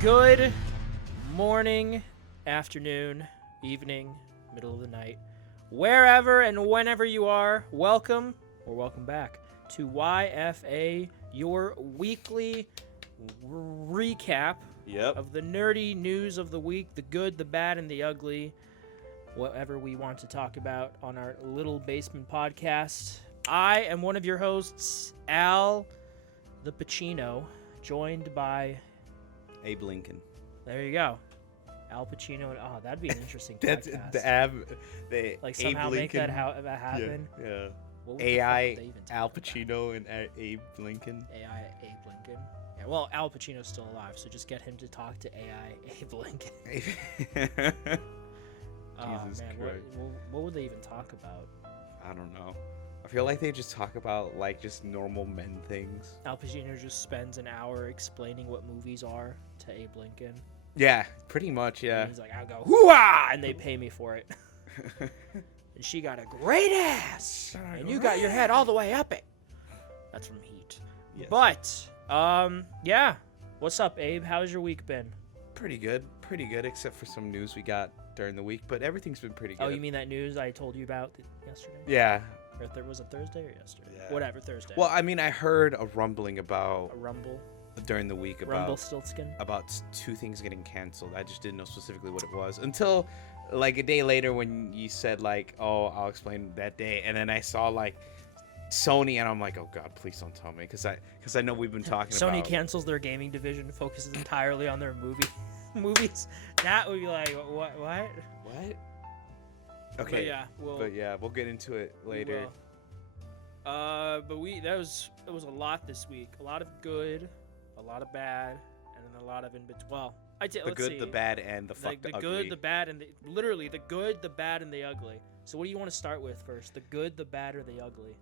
Good morning, afternoon, evening, middle of the night, wherever and whenever you are, welcome or welcome back to YFA, your weekly recap of the nerdy news of the week, the good, the bad, and the ugly, whatever we want to talk about on our little basement podcast. I am one of your hosts, Al the Pacino, joined by Abe Lincoln. There you go. Al Pacino. Oh, that'd be an interesting That's podcast. like somehow Abe make Lincoln. that happen. Yeah. What AI the fuck would they even talk Al about? Pacino and Abe Lincoln. AI Abe Lincoln. Yeah, well, Al Pacino's still alive, so just get him to talk to AI Abe Lincoln. Jesus man, Christ. what would they even talk about? I don't know. I feel like they just talk about like just normal men things. Al Pacino just spends an hour explaining what movies are to Abe Lincoln. Yeah, pretty much. Yeah. And he's like, I'll go hoo-ah, and they pay me for it. And she got a great ass, and you got your head all the way up it. That's from Heat. Yes. But, yeah. What's up, Abe? How's your week been? Pretty good, except for some news we got during the week. But everything's been pretty good. Oh, you mean that news I told you about yesterday? Yeah. Or was it Thursday or yesterday? Yeah. Whatever, Thursday. Well, I mean, I heard a rumbling about A rumble? during the week Rumpelstiltskin? about two things getting canceled. I just didn't know specifically what it was until like a day later when you said like, oh, I'll explain that day, and then I saw like Sony, and I'm like, oh god, please don't tell me, because I know we've been talking Sony about cancels their gaming division, focuses entirely on their movies. That would be like, what? Okay, But yeah, we'll get into it later. But it was a lot this week. A lot of good, a lot of bad, and then a lot of in between. Well, The good, the bad, and the fucked the ugly. good, the bad, and literally the good, the bad, and the ugly. So what do you want to start with first? The good, the bad, or the ugly?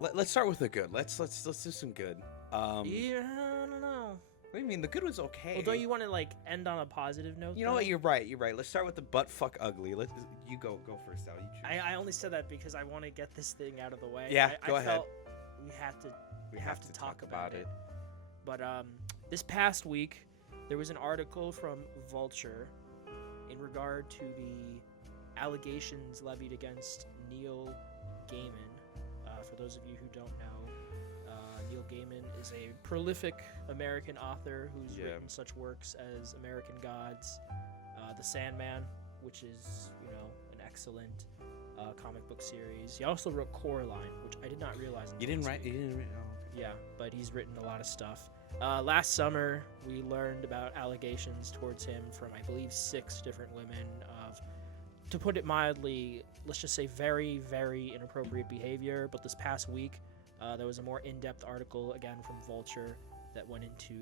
Let's start with the good. Let's do some good. Yeah, I don't know. What do you mean? The good was okay. Well, don't you want to like end on a positive note? You know what? You're right. Let's start with the butt fuck ugly. You go first, Al. You choose. I only said that because I want to get this thing out of the way. Yeah, I go ahead. Felt we have to talk about it. But this past week, there was an article from Vulture in regard to the allegations levied against Neil Gaiman. For those of you who don't know, Neil Gaiman is a prolific American author who's written such works as American Gods, The Sandman, which is, an excellent comic book series. He also wrote Coraline, which I did not realize. You didn't write. Oh, okay. Yeah, but he's written a lot of stuff. Last summer, we learned about allegations towards him from, I believe, 6 different women of, to put it mildly, let's just say very, very inappropriate behavior. But this past week, there was a more in-depth article, again, from Vulture that went into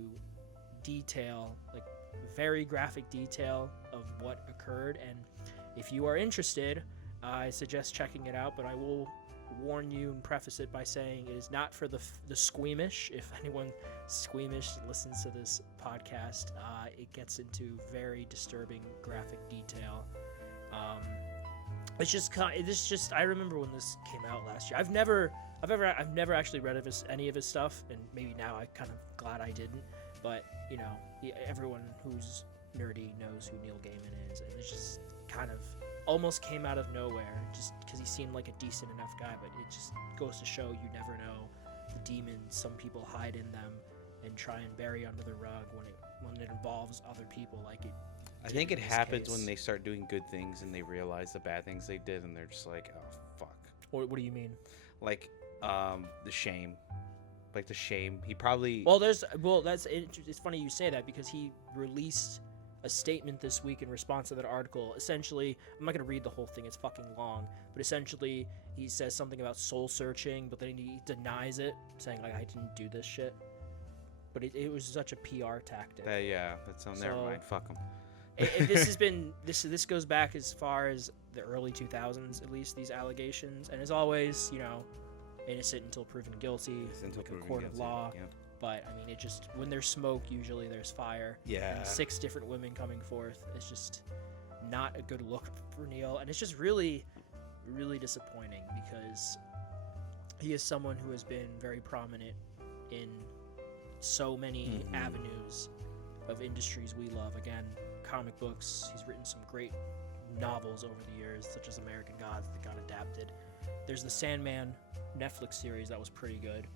detail, like very graphic detail of what occurred. And if you are interested, I suggest checking it out, but I will warn you and preface it by saying it is not for the squeamish. If anyone squeamish listens to this podcast, it gets into very disturbing graphic detail. It's just I remember when this came out last year. I've never actually read any of his stuff, and maybe now I'm kind of glad I didn't. But everyone who's nerdy knows who Neil Gaiman is, and it's just kind of almost came out of nowhere, just because he seemed like a decent enough guy. But it just goes to show you never know the demons some people hide in them and try and bury under the rug when it involves other people, like it. I think it happens when they start doing good things and they realize the bad things they did, and they're just like, oh fuck. What do you mean? Like, the shame. Like the shame. He probably. It's funny you say that, because he released a statement this week in response to that article. Essentially, I'm not going to read the whole thing, it's fucking long, but essentially he says something about soul searching, but then he denies it, saying like, I didn't do this shit. But it was such a PR tactic. That's never mind. Fuck him. This goes back as far as the early 2000s, at least, these allegations, and as always, innocent until proven guilty, like a court of law. Yeah. But I mean, it just, when there's smoke, usually there's fire. Yeah. And 6 different women coming forth is just not a good look for Neil, and it's just really, really disappointing, because he is someone who has been very prominent in so many avenues of industries we love. Again, comic books. He's written some great novels over the years, such as American Gods that got adapted. There's the Sandman Netflix series that was pretty good.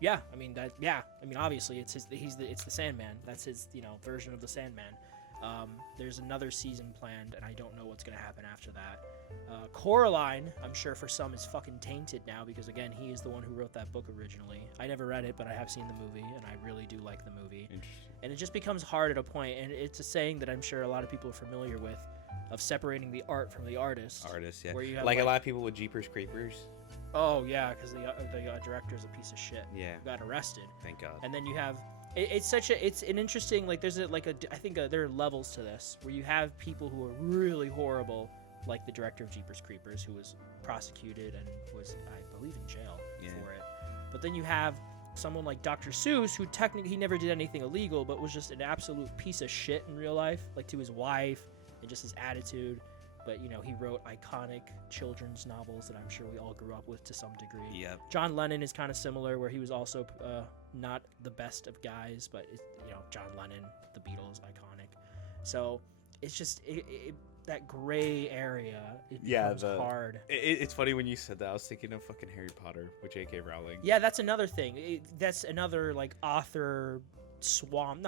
Yeah, I mean obviously it's it's the Sandman. That's his version of the Sandman. There's another season planned, and I don't know what's gonna happen after that. Coraline, I'm sure for some is fucking tainted now because again he is the one who wrote that book originally. I never read it, but I have seen the movie, and I really do like the movie. Interesting. And it just becomes hard at a point, and it's a saying that I'm sure a lot of people are familiar with, of separating the art from the artist. Yeah. Where you have like a lot of people with Jeepers Creepers. Oh yeah, because the director is a piece of shit. Yeah. Who got arrested. Thank God. And then you have it's an interesting I think there are levels to this where you have people who are really horrible, like the director of Jeepers Creepers, who was prosecuted and was, I believe, in jail for it. But then you have someone like Dr. Seuss, who technically he never did anything illegal, but was just an absolute piece of shit in real life, like to his wife and just his attitude. But he wrote iconic children's novels that I'm sure we all grew up with to some degree. Yep. John Lennon is kind of similar, where he was also not the best of guys, but John Lennon, the Beatles, iconic. So it's just that gray area. It becomes hard. It's funny when you said that. I was thinking of fucking Harry Potter with J.K. Rowling. Yeah, that's another thing. That's another like author swamped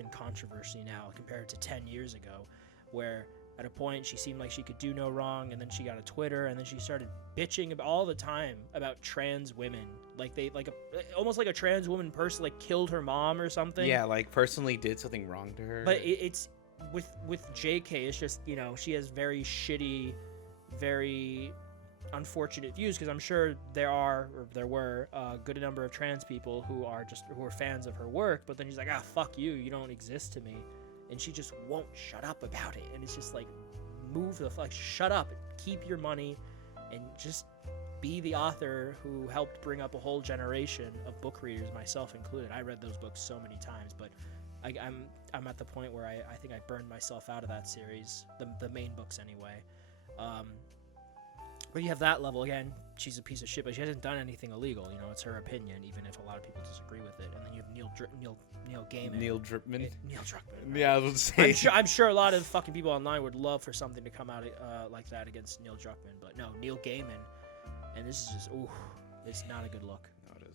in controversy now compared to 10 years ago, where at a point she seemed like she could do no wrong, and then she got a Twitter, and then she started bitching all the time about trans women, almost like a trans woman person like killed her mom or something. Yeah, like personally did something wrong to her. But it's with JK, it's just she has very shitty, very unfortunate views, because I'm sure there were a good number of trans people who are fans of her work, but then she's like, fuck you, you don't exist to me. And she just won't shut up about it. And it's just like, move the fuck, shut up, keep your money, and just be the author who helped bring up a whole generation of book readers, myself included. I read those books so many times, but I'm at the point where I think I burned myself out of that series, the main books anyway. But you have that level again. She's a piece of shit, but she hasn't done anything illegal. It's her opinion, even if a lot of people disagree with it. And then you have Neil Gaiman. Neil Druckmann. Neil Druckmann. Yeah, I was gonna say. I'm sure a lot of fucking people online would love for something to come out like that against Neil Druckmann, but no, Neil Gaiman. And this is just, it's not a good look. No, it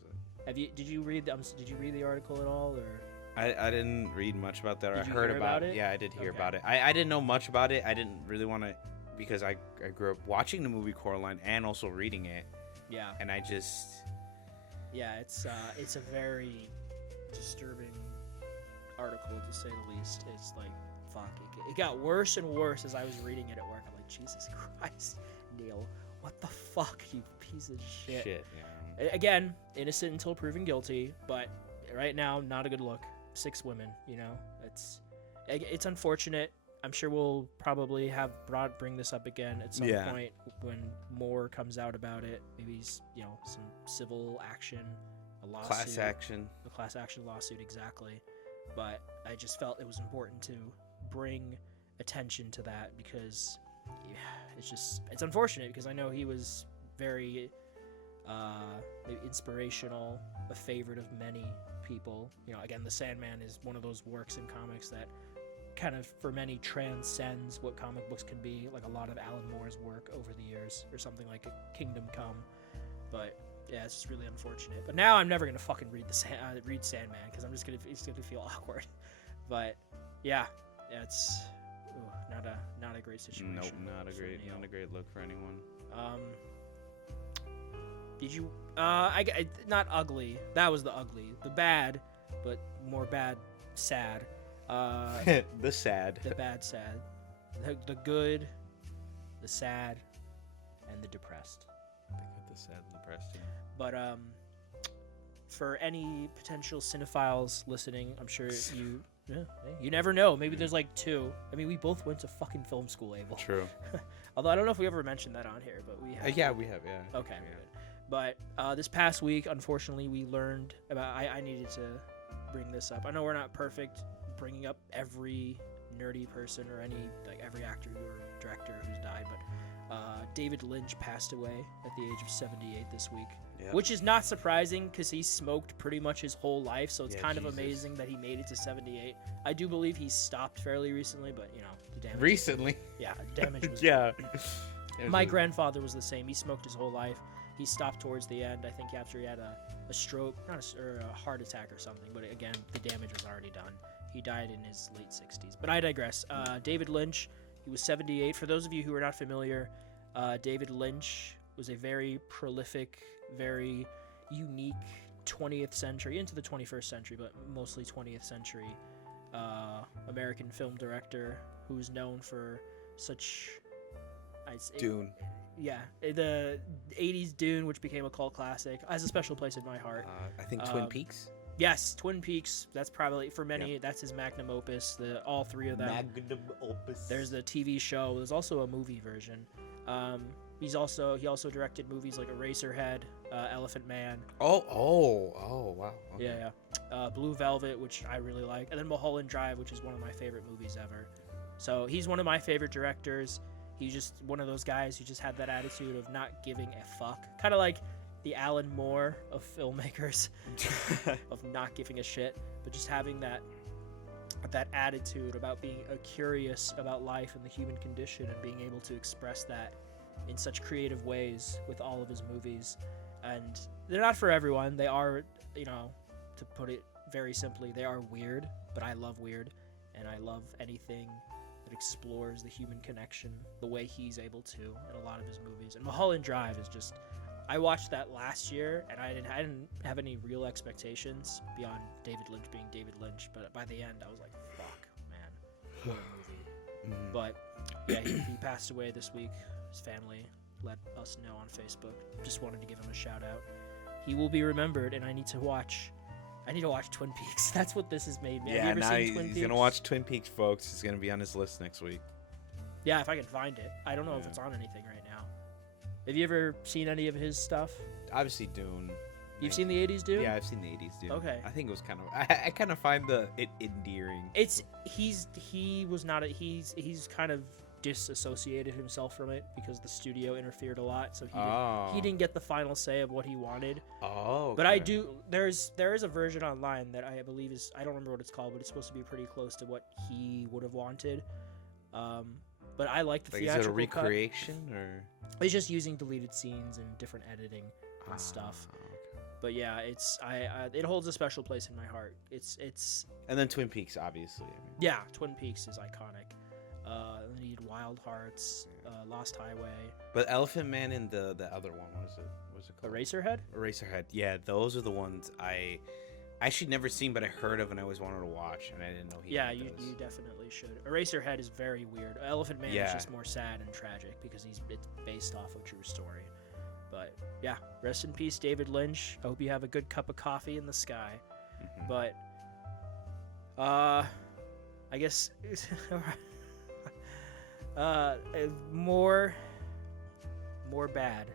isn't. Did you read the article at all, or? I didn't read much about that. Did you I heard hear about it? Yeah, I did hear about it. I didn't know much about it. I didn't really want to, because I grew up watching the movie Coraline and also reading it. Yeah. And I just. Yeah, it's a very disturbing article, to say the least. It's like, fuck, it got worse and worse as I was reading it at work. I'm like, Jesus Christ, Neil, what the fuck, you piece of shit. Yeah. Again, innocent until proven guilty, but right now, not a good look. 6 women, it's unfortunate. I'm sure we'll probably bring this up again at some point when more comes out about it. Maybe some civil action, a lawsuit, a class action lawsuit, exactly. But I just felt it was important to bring attention to that, because it's unfortunate, because I know he was very inspirational, a favorite of many people. Again, the Sandman is one of those works in comics that kind of for many transcends what comic books can be, like a lot of Alan Moore's work over the years, or something like a Kingdom Come. But yeah, it's just really unfortunate. But now I'm never gonna fucking read Sandman, because it's gonna feel awkward. But yeah, it's not a great situation. Nope, not a great look for anyone. Did you not ugly, that was the ugly, the bad, but more bad, sad. The sad. The bad, sad. The good, the sad, and the depressed. The good, the sad, and the depressed. Yeah. But for any potential cinephiles listening, I'm sure you never know. Maybe there's like 2. I mean, we both went to fucking film school, Abel. True. Although I don't know if we ever mentioned that on here, but we have. Yeah, we have. Yeah. Okay. Yeah. Good. But this past week, unfortunately, we learned about. I needed to bring this up. I know we're not perfect, bringing up every nerdy person or every actor or director who's died, David Lynch passed away at the age of 78 this week, Yep. which is not surprising because he smoked pretty much his whole life, so it's Yeah, kind of Jesus. amazing that he made it to 78. I do believe he stopped fairly recently, but, you know, the damage... Recently. Yeah, the damage was... Yeah. My grandfather was the same. He smoked his whole life. He stopped towards the end, I think after he had a stroke, or a heart attack or something, but again, the damage was already done. He died in his late 60s. But I digress. David Lynch, he was 78. For those of you who are not familiar, David Lynch was a very prolific, very unique 20th century, into the 21st century, but mostly 20th century American film director who's known for such... Dune. Yeah, the 80s Dune, which became a cult classic, has a special place in my heart. I think Twin Peaks. Yes, Twin Peaks. That's probably, for many, that's his magnum opus. All three of them. Magnum opus. There's the TV show. There's also a movie version. He also directed movies like Eraserhead, Elephant Man. Oh, wow. Okay. Yeah. Blue Velvet, which I really like, and then Mulholland Drive, which is one of my favorite movies ever. So he's one of my favorite directors. He's just one of those guys who just had that attitude of not giving a fuck. Kind of like the Alan Moore of filmmakers, of not giving a shit, but just having that attitude about being curious about life and the human condition and being able to express that in such creative ways with all of his movies. And they're not for everyone. They are, you know, to put it very simply, they are weird, but I love weird, and I love anything explores the human connection the way he's able to in a lot of his movies. And Mulholland Drive is just, I watched that last year, and I didn't have any real expectations beyond David Lynch being David Lynch, but by the end I was like, fuck, man, what a movie. But yeah, he passed away this week. His family let us know on Facebook. Just wanted to give him a shout out. He will be remembered, and I need to watch Twin Peaks. That's what this has made me. Yeah, have you now ever seen Twin he's Peaks? gonna watch Twin Peaks, folks. It's gonna be on his list next week. Yeah, if I can find it. I don't know if it's on anything right now. Have you ever seen any of his stuff? Obviously, Dune. You've seen the 80s Dune? Yeah, I've seen the 80s Dune. Okay. I think it was kind of. I kind of find it endearing. He's kind of disassociated himself from it because the studio interfered a lot, so he didn't get the final say of what he wanted. Oh. Okay. But I do. There is a version online that I believe is, I don't remember what it's called, but it's supposed to be pretty close to what he would have wanted. But I like the theatrical Is it a recreation cut. or? It's just using deleted scenes and different editing and stuff. Okay. But yeah, it holds a special place in my heart. It's And then Twin Peaks, obviously. yeah, Twin Peaks is iconic. Then you had Wild Hearts, Lost Highway, But Elephant Man and the other one, what is it called? Eraserhead. Eraserhead. Yeah, those are the ones I actually never seen, but I heard of and I always wanted to watch, and I didn't know he. Yeah, had you those. definitely should. Eraserhead is very weird. Elephant Man is just more sad and tragic because it's based off a true story. But yeah, rest in peace, David Lynch. I hope you have a good cup of coffee in the sky. Mhm. But I guess more bad.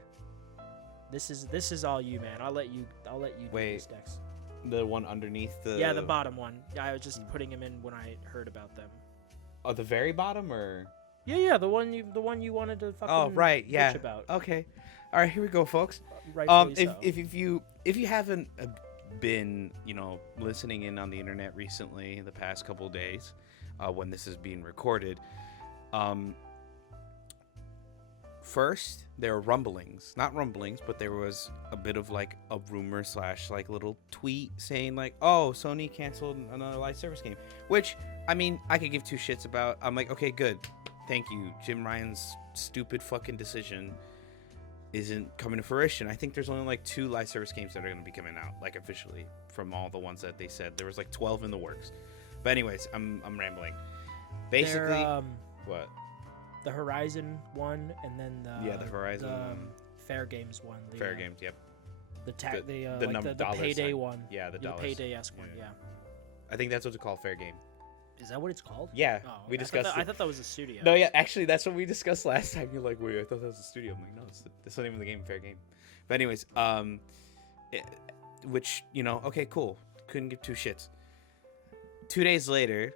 This is all you, man. I'll let you do Wait. this next. The one underneath the. Yeah, the bottom one. Yeah, I was just putting him in when I heard about them. Oh, the very bottom, or. Yeah, the one you wanted to fucking Oh right, yeah. bitch about. Okay, all right, here we go, folks. Rightfully so. If you haven't been listening in on the internet recently, the past couple of days, when this is being recorded, first there were rumblings, not rumblings, but there was a bit of like a rumor / like little tweet saying like, oh, Sony canceled another live service game, which I mean I could give two shits about. I'm like, okay, good, thank you. Jim Ryan's stupid fucking decision isn't coming to fruition. I think there's only like 2 live service games that are going to be coming out, like officially, from all the ones that they said. There was like 12 in the works. But anyways, I'm rambling. Basically, what? The Horizon one, and then the Horizon one. Fair Games one. Fair Games, yep. The dollar payday sign. one. Yeah, the The dollars. payday-esque one. Yeah. Yeah. I think that's what it's called, Fair Game. Is that what it's called? Yeah, Oh, we okay. discussed I it. thought that was a studio. No, yeah, actually, that's what we discussed last time. You're like, wait, I thought that was a studio. I'm like, no, that's the name of the game, Fair Game. But anyways, which, okay, cool. Couldn't give two shits. 2 days later,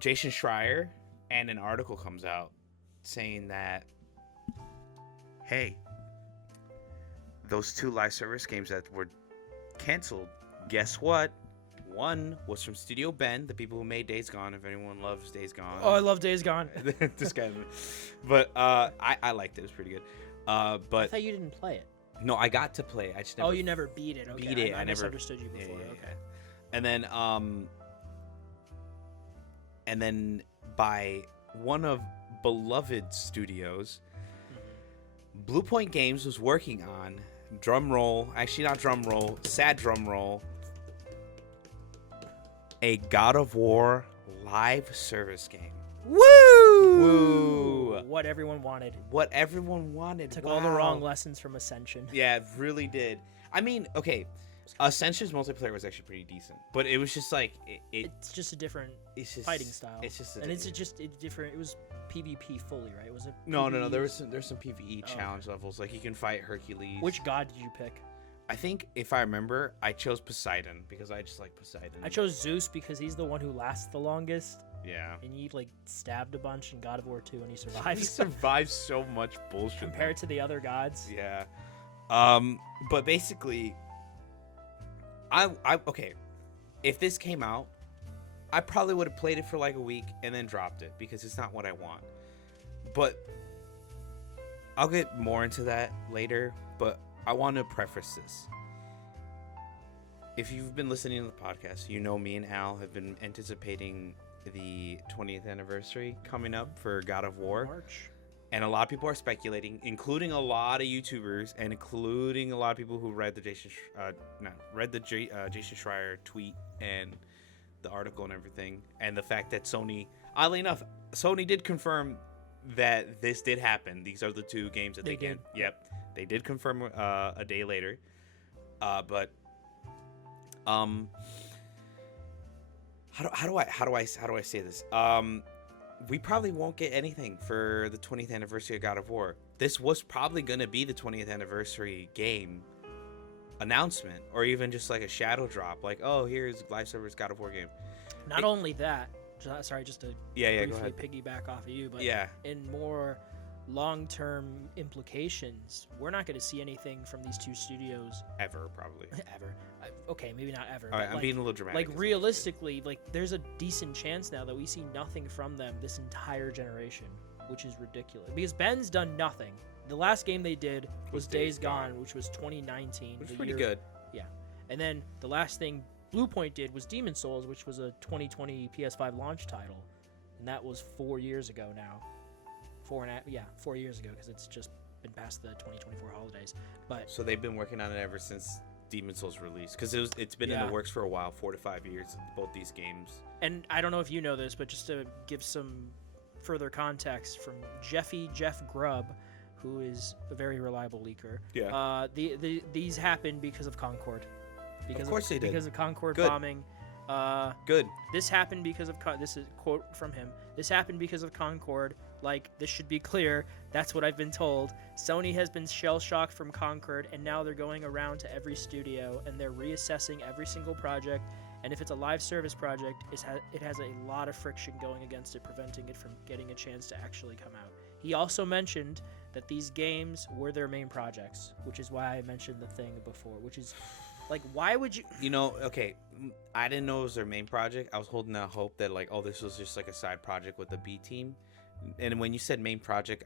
Jason Schreier and an article comes out saying that hey, those 2 live service games that were canceled, guess what? One was from Studio Bend, the people who made Days Gone. If anyone loves Days Gone, Oh, I love Days Gone. this guy. But I liked it. It was pretty good. I But thought you didn't play it. no, I got to play it. I just never. Oh, you never beat it. Okay. beat it. I I never misunderstood you before. yeah. Okay. And then by one of beloved studios, Blue Point Games was working on, drum roll, actually not drum roll, sad drum roll, a God of War live service game. Woo! Woo! What everyone wanted. What everyone wanted. Took all the wrong lessons from Ascension. Yeah, it really did. I mean, okay, Ascension's multiplayer was actually pretty decent, but it was just like It's just a different it's just fighting style. It's just and it's just different. It was PvP fully, right? Was it? no. PvE? There's some PvE challenge levels. Like you can fight Hercules. Which god did you pick? I think if I remember, I chose Poseidon because I just like Poseidon. I chose Zeus because he's the one who lasts the longest. Yeah. And he like stabbed a bunch in God of War 2 and he He survives. survived so much bullshit. Compared to the other gods. Yeah. But basically, I okay. If this came out, I probably would have played it for like a week and then dropped it because it's not what I want. But I'll get more into that later. But I want to preface this. If you've been listening to the podcast, you know me and Al have been anticipating the 20th anniversary coming up for God of War. March. And a lot of people are speculating, including a lot of YouTubers and including a lot of people who read the Jason Schreier tweet and the article and everything. And the fact that Sony, oddly enough, Sony did confirm that this did happen. These are the 2 games that they did. Yep. They did confirm a day later. But how do I say this? We probably won't get anything for the 20th anniversary of God of War. This was probably going to be the 20th anniversary game announcement, or even just like a shadow drop, like, oh, here's live service God of War game. Not only that, sorry, just to go briefly ahead. piggyback off of you, but Yeah. in more long-term implications, we're not going to see anything from these 2 studios Ever, probably. ever. Okay, maybe not ever. All right, but I'm being a little dramatic. like realistically, like there's a decent chance now that we see nothing from them this entire generation, which is ridiculous. Because Ben's done nothing. The last game they did was Days Gone, which was 2019. Which was pretty good. Yeah, and then the last thing Blue Point did was Demon Souls, which was a 2020 PS5 launch title, and that was 4 years ago now. 4 years ago, because it's just been past the 2024 holidays. But So they've been working on it ever since Demon Souls release, because it's been in Yeah. the works for a while, 4 to 5 years, both these games. And I don't know if you know this, but just to give some further context from Jeff Grubb, who is a very reliable leaker. Yeah. These happened because of Concord. Of course they did. Because of Concord Good. bombing. Good. This happened because of this is a quote from him. This happened because of Concord. Like, this should be clear. That's what I've been told. Sony has been shell-shocked from Concord, and now they're going around to every studio, and they're reassessing every single project. And if it's a live service project, it has a lot of friction going against it, preventing it from getting a chance to actually come out. He also mentioned that these games were their main projects, which is why I mentioned the thing before, which is, like, why would you... You know, okay, I didn't know it was their main project. I was holding out hope that, like, oh, this was just, like, a side project with the B team. And when you said main project,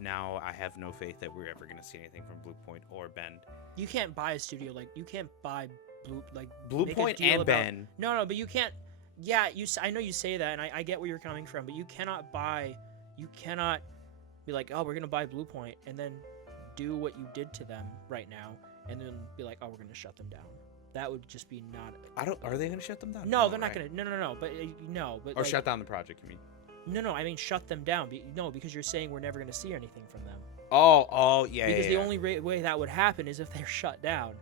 now I have no faith that we're ever going to see anything from Blue Point or Bend. You can't buy a studio, like, you can't buy Blue make a Point deal and about- Bend. No, but you can't. Yeah, I know you say that, and I get where you're coming from, but you cannot be like, oh, we're gonna buy Blue Point, and then do what you did to them right now, and then be like, oh, we're gonna shut them down. That would just be not. Are they gonna shut them down? No, they're not right? gonna. No. But no, but Or like, shut down the project, you mean? No. I mean, shut them down. No, because you're saying we're never gonna see anything from them. Oh, yeah. Because the yeah. only way that would happen is if they're shut down.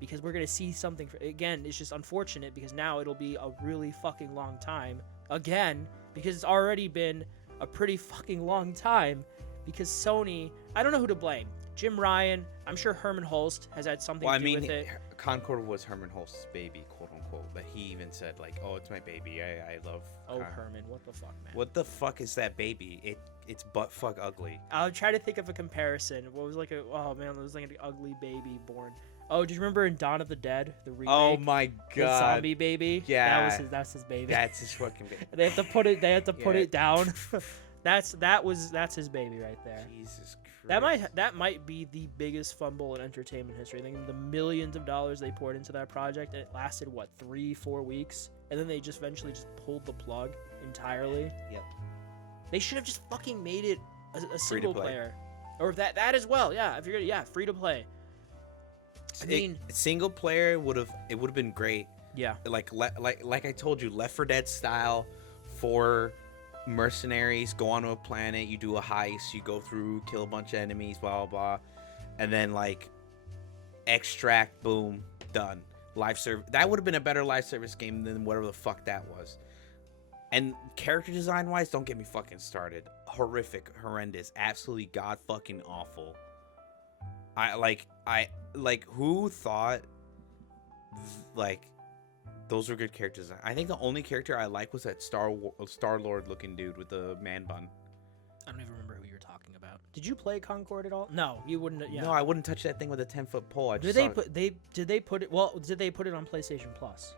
Because we're going to see something. Again, it's just unfortunate because now it'll be a really fucking long time. Again, because it's already been a pretty fucking long time. Because Sony, I don't know who to blame. Jim Ryan, I'm sure Herman Holst has had something to do with it. Concord was Herman Holst's baby, quote unquote. but he even said like, "Oh, it's my baby. I love." Oh, Herman, what the fuck, man? What the fuck is that baby? It's butt fuck ugly. I'll try to think of a comparison. What was like oh man, it was like an ugly baby born. Oh, do you remember in Dawn of the Dead, the remake? Oh my the god. zombie baby? Yeah. That's his baby. That's his fucking baby. They have to put it down. That's his baby right there. Jesus Christ. That might be the biggest fumble in entertainment history. I think the millions of dollars they poured into that project, and it lasted what 3-4 weeks, and then they just eventually just pulled the plug entirely. Yep. They should have just fucking made it a single play. player, or that as well. Yeah, if you're free to play. I mean, single player would have been great. Yeah. Like I told you, Left 4 Dead style for mercenaries. Go onto a planet, you do a heist, you go through, kill a bunch of enemies, blah blah blah, and then like extract, boom, done. Live service. That would have been a better live service game than whatever the fuck that was. And character design wise, don't get me fucking started. Horrific, horrendous, absolutely god fucking awful. Who thought like those were good characters? I think the only character I like was that Star-Lord looking dude with the man bun. I don't even remember who you were talking about. Did you play Concord at all? No, you wouldn't. Yeah. No, I wouldn't touch that thing with a 10-foot pole. Did they put it? Well, did they put it on PlayStation Plus?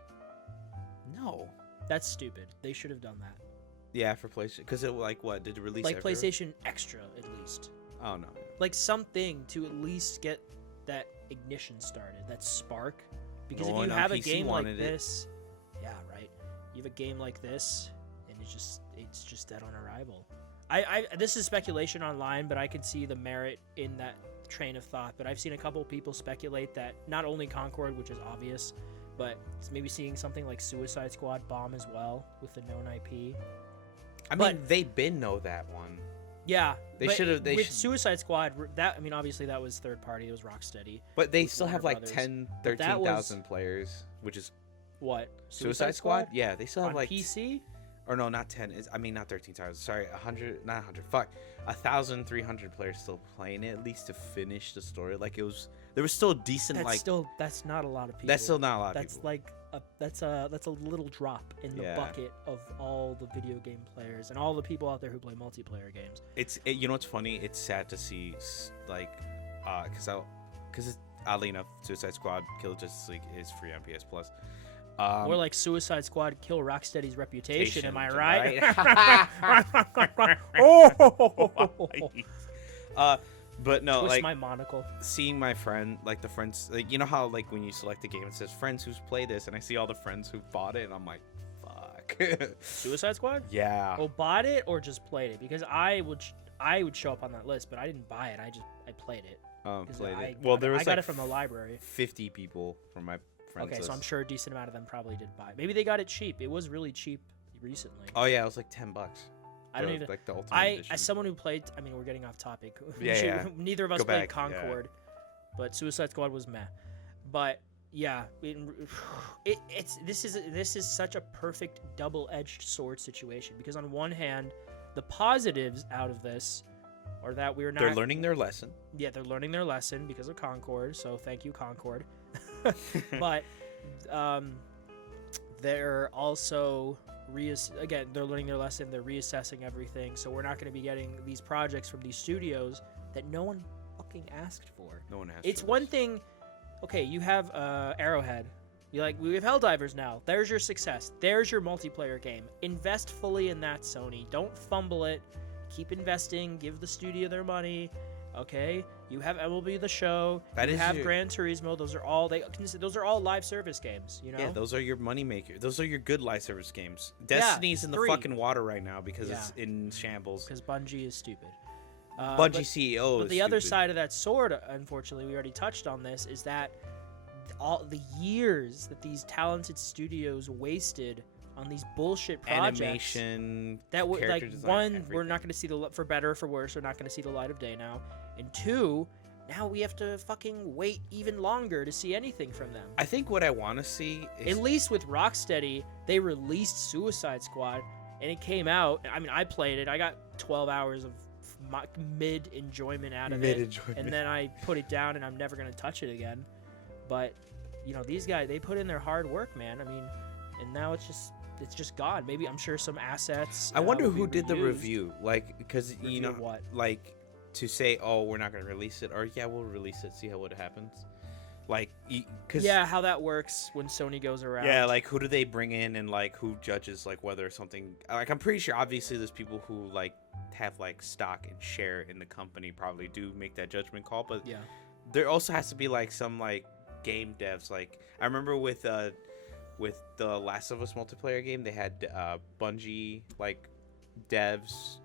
No. That's stupid. They should have done that. Yeah, for PlayStation, because it like what did it release? Like everywhere? PlayStation Extra, at least. Oh no. Like something to at least get that ignition started, that spark. Because if you have a game like this, yeah, right. You have a game like this, and it's just dead on arrival. This is speculation online, but I could see the merit in that train of thought. But I've seen a couple people speculate that not only Concord, which is obvious, but it's maybe seeing something like Suicide Squad bomb as well with the known IP. I mean, they been know that one. Yeah, they should have. With Suicide Squad, that obviously that was third party. It was Rocksteady. But they still have like Brothers. 10, 13,000 players, which is what Suicide Squad? Yeah, they still have on like PC. Or no, not 10. Not 13,000. Sorry, 100. Not 100. Fuck, 1,300 players still playing it at least to finish the story. Like it was. There was still decent. That's not a lot of people. That's still not a lot of people. people. That's a little drop in the bucket of all the video game players and all the people out there who play multiplayer games. You know what's funny? It's sad to see because oddly enough, Suicide Squad Kill Justice League is free on PS Plus. More like Suicide Squad kill Rocksteady's reputation. Am I right? But no, Twist like my monocle. Seeing my friend, like the friends, like you know how like when you select a game it says friends who's played this, and I see all the friends who bought it, and I'm like, fuck. Suicide Squad? Yeah. Well, bought it or just played it? Because I would show up on that list, but I didn't buy it. I played it. Played it. Well, there was I got it from the library. 50 people from my friends Okay, list. so I'm sure a decent amount of them probably did buy it. Maybe they got it cheap. It was really cheap recently. Oh yeah, it was like $10. I don't even. Like the ultimate edition. As someone who played, I mean, we're getting off topic. Yeah. Neither of us Go played back, Concord, but Suicide Squad was meh. But yeah, this is such a perfect double-edged sword situation because on one hand, the positives out of this are that we're not. They're learning their lesson. Yeah, they're learning their lesson because of Concord. So thank you, Concord. But they're also. They're learning their lesson. They're reassessing everything. So we're not going to be getting these projects from these studios that no one fucking asked for. No one asked. It's one thing. Okay, you have Arrowhead. We have Helldivers now. There's your success. There's your multiplayer game. Invest fully in that, Sony. Don't fumble it. Keep investing. Give the studio their money. Okay, you have MLB The Show. You have Gran Turismo. Those are all live service games. You know. Yeah, those are your money makers. Those are your good live service games. Destiny's in the fucking water right now because it's in shambles. Because Bungie is stupid. Bungie CEO. But the other side of that sword, unfortunately, we already touched on this, is that all the years that these talented studios wasted on these bullshit projects, animation, that would character design, one, everything. We're not going to see for better or for worse, we're not going to see the light of day now, and two, now we have to fucking wait even longer to see anything from them. I think what I want to see is at least with Rocksteady, they released Suicide Squad, and it came out. I mean, I played it. I got 12 hours of mid enjoyment out of it, and then I put it down, and I'm never going to touch it again. But these guys, they put in their hard work, man. I mean, and now it's just gone. Maybe I'm sure some assets. I wonder will be who did the reused. review, like, because Review of what? like to say, oh, we're not gonna release it, or yeah, we'll release it, see how it happens, like, because how that works when Sony goes around. yeah, like who do they bring in, and like who judges like whether something, like, I'm pretty sure obviously there's people who like have like stock and share in the company probably do make that judgment call, but yeah, there also has to be like some like game devs. Like I remember with the Last of Us multiplayer game, they had Bungie like devs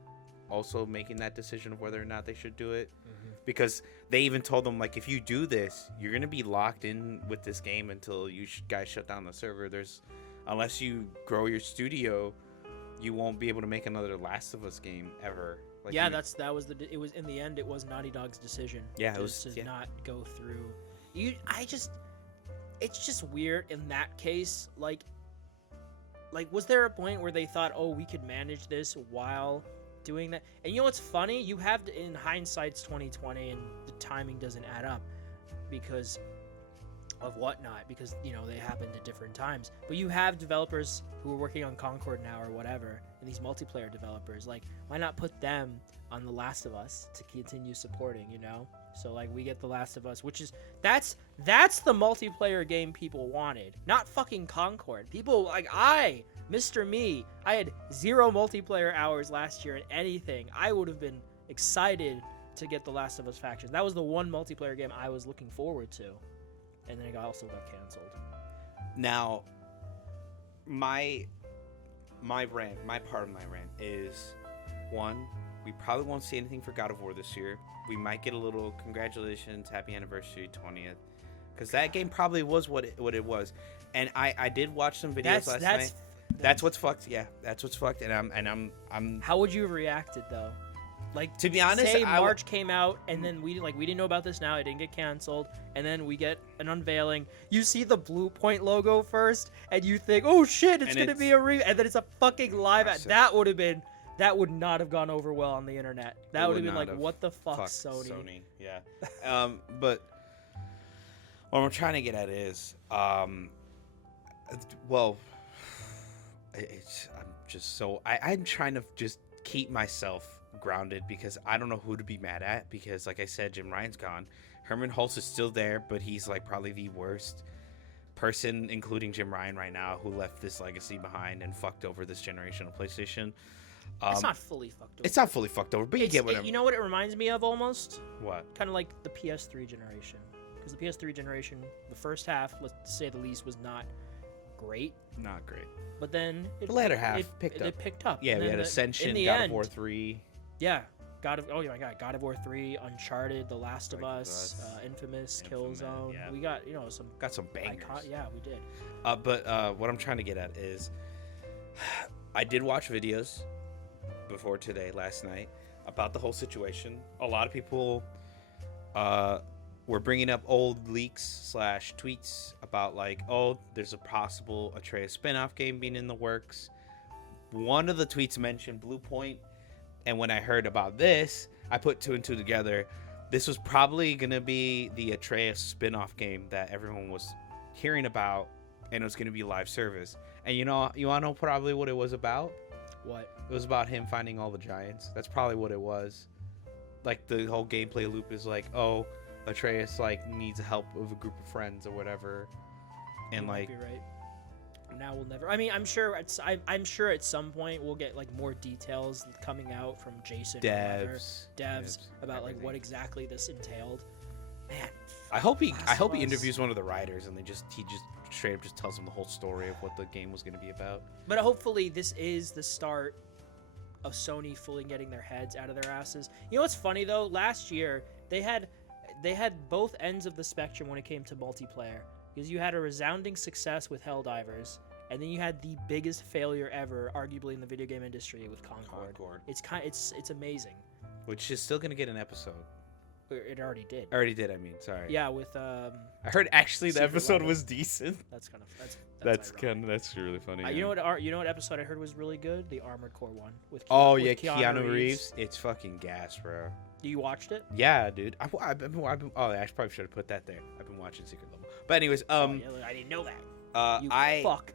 also making that decision of whether or not they should do it, because they even told them, like, if you do this, you're gonna be locked in with this game until you guys shut down the server. Unless you grow your studio, you won't be able to make another Last of Us game ever. Like, yeah, it was in the end, it was Naughty Dog's decision. Yeah, to not go through. It's just weird in that case. Like, was there a point where they thought, oh, we could manage this while doing that? And you know what's funny? You have to, in hindsight's 2020, and the timing doesn't add up because of whatnot, because they happened at different times. But you have developers who are working on Concord now or whatever, and these multiplayer developers. Like, why not put them on The Last of Us to continue supporting? So like we get The Last of Us, which is that's the multiplayer game people wanted, not fucking Concord. People like Mr. Me, I had 0 multiplayer hours last year in anything. I would have been excited to get The Last of Us Factions. That was the one multiplayer game I was looking forward to, and then it also got canceled. Now, my part of my rant is, one, we probably won't see anything for God of War this year. We might get a little congratulations, happy anniversary 20th, because that game probably was what it was. And I did watch some videos last night. That's what's fucked. Yeah, that's what's fucked. And I'm. How would you have reacted though? Like, to be honest, say March came out and then we didn't know about this now. It didn't get canceled, and then we get an unveiling. You see the Blue Point logo first, and you think, "Oh shit, it's gonna be and then it's a fucking live. That would not have gone over well on the internet. That would have been like, what the fuck, Sony? Yeah. But what I'm trying to get at is, I'm trying to just keep myself grounded, because I don't know who to be mad at, because like I said, Jim Ryan's gone. Herman Hulst is still there, but he's like probably the worst person, including Jim Ryan right now, who left this legacy behind and fucked over this generation of PlayStation. It's not fully fucked over. It's not fully fucked over, but you get what you know what it reminds me of almost? What? Kind of like the PS3 generation. Because the PS3 generation, the first half, let's say the least, was not great. Not great. But then the later half picked up. It picked up. Yeah, we had Ascension, God of War 3. Yeah. God of War 3, Uncharted, The Last of Us, Infamous, Killzone. Yeah. We got some bangers. We did. But what I'm trying to get at is, I did watch videos before today, last night, about the whole situation. A lot of people were bringing up old leaks / tweets about like, oh, there's a possible Atreus spin-off game being in the works. One of the tweets mentioned Blue Point, and when I heard about this, I put 2 and 2 together. This was probably gonna be the Atreus spin-off game that everyone was hearing about, and it was gonna be live service. And you wanna know probably what it was about? What? It was about him finding all the giants. That's probably what it was. Like, the whole gameplay loop is like, oh, Atreus like needs help with a group of friends or whatever, and you like, might be right. Now we'll never. I mean, I'm sure at some point we'll get like more details coming out from Jason, devs about like what exactly this entailed. Man, I hope he interviews one of the writers, and he just straight up just tells them the whole story of what the game was going to be about. But hopefully this is the start of Sony fully getting their heads out of their asses. You know what's funny though? Last year they had both ends of the spectrum when it came to multiplayer, because you had a resounding success with Helldivers, and then you had the biggest failure ever, arguably in the video game industry, with Concord. It's amazing. Which is still going to get an episode. It already did. I already did. I mean, sorry. Yeah, with I heard actually the Secret episode Weapon. was decent. That's kind of That's really funny. You know what? You know what episode I heard was really good? The Armored Core one with. Keanu Reeves. It's fucking gas, bro. You watched it? Yeah, dude. I've been. Oh, I probably should have put that there. I've been watching Secret Level. But anyways, Yeah, I didn't know that. You fuck.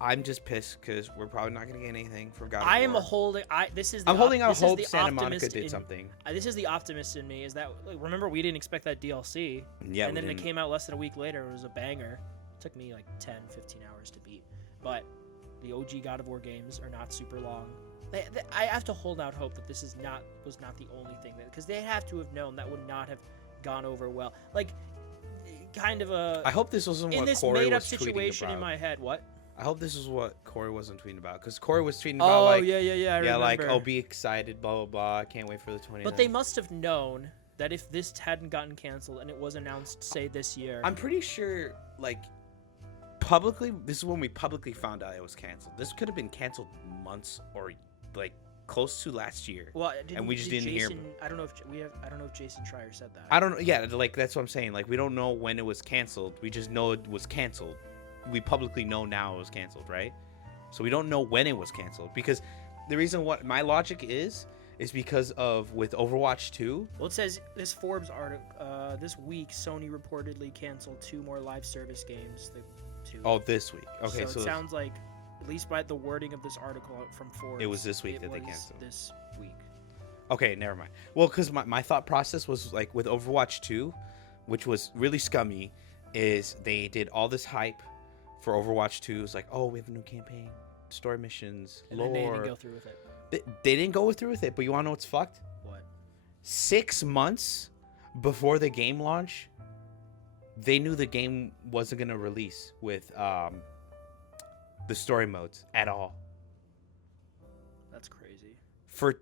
I'm just pissed because we're probably not gonna get anything from God. I am holding. This is. I'm holding out this is hope the Santa Monica optimist did in- something. This is the optimist in me. Is that remember we didn't expect that DLC, Yeah, and then we it didn't. came out less than a week later. It was a banger. It took me like 10, 15 hours to beat, but the OG God of War games are not super long. I have to hold out hope that this was not the only thing because they have to have known that would not have gone over well. Like, kind of a. I hope this wasn't in what this Corey made-up was situation tweeting about. in my head. What? I hope this is what Corey wasn't tweeting about because Corey was tweeting about like yeah. I remember. like oh be excited blah blah blah. I can't wait for the 29th. But they must have known that if this hadn't gotten canceled and it was announced, say this year. I'm pretty sure like publicly this is when we publicly found out it was canceled. This could have been canceled months or like close to last year. Well, and we just didn't hear. I don't know if I don't know if Jason Schreier said that. I don't know. Yeah, like that's what I'm saying. Like we don't know when it was canceled. We just know it was canceled. We publicly know now it was canceled, right? So we don't know when it was canceled because the reason what my logic is because of with Overwatch 2. Well, it says this Forbes article this week Sony reportedly canceled 2 more live service games. Oh, this week. Okay, so it sounds like at least by the wording of this article from Forbes, it was this week that they canceled. This week. Okay, never mind. Well, because my thought process was like with Overwatch 2, which was really scummy, is they did all this hype for Overwatch 2. It's like, oh, we have a new campaign, story missions, And lore. then they didn't go through with it. They didn't go through with it, but you want to know what's fucked? What? 6 months before the game launch, they knew the game wasn't going to release with the story modes at all. That's crazy. For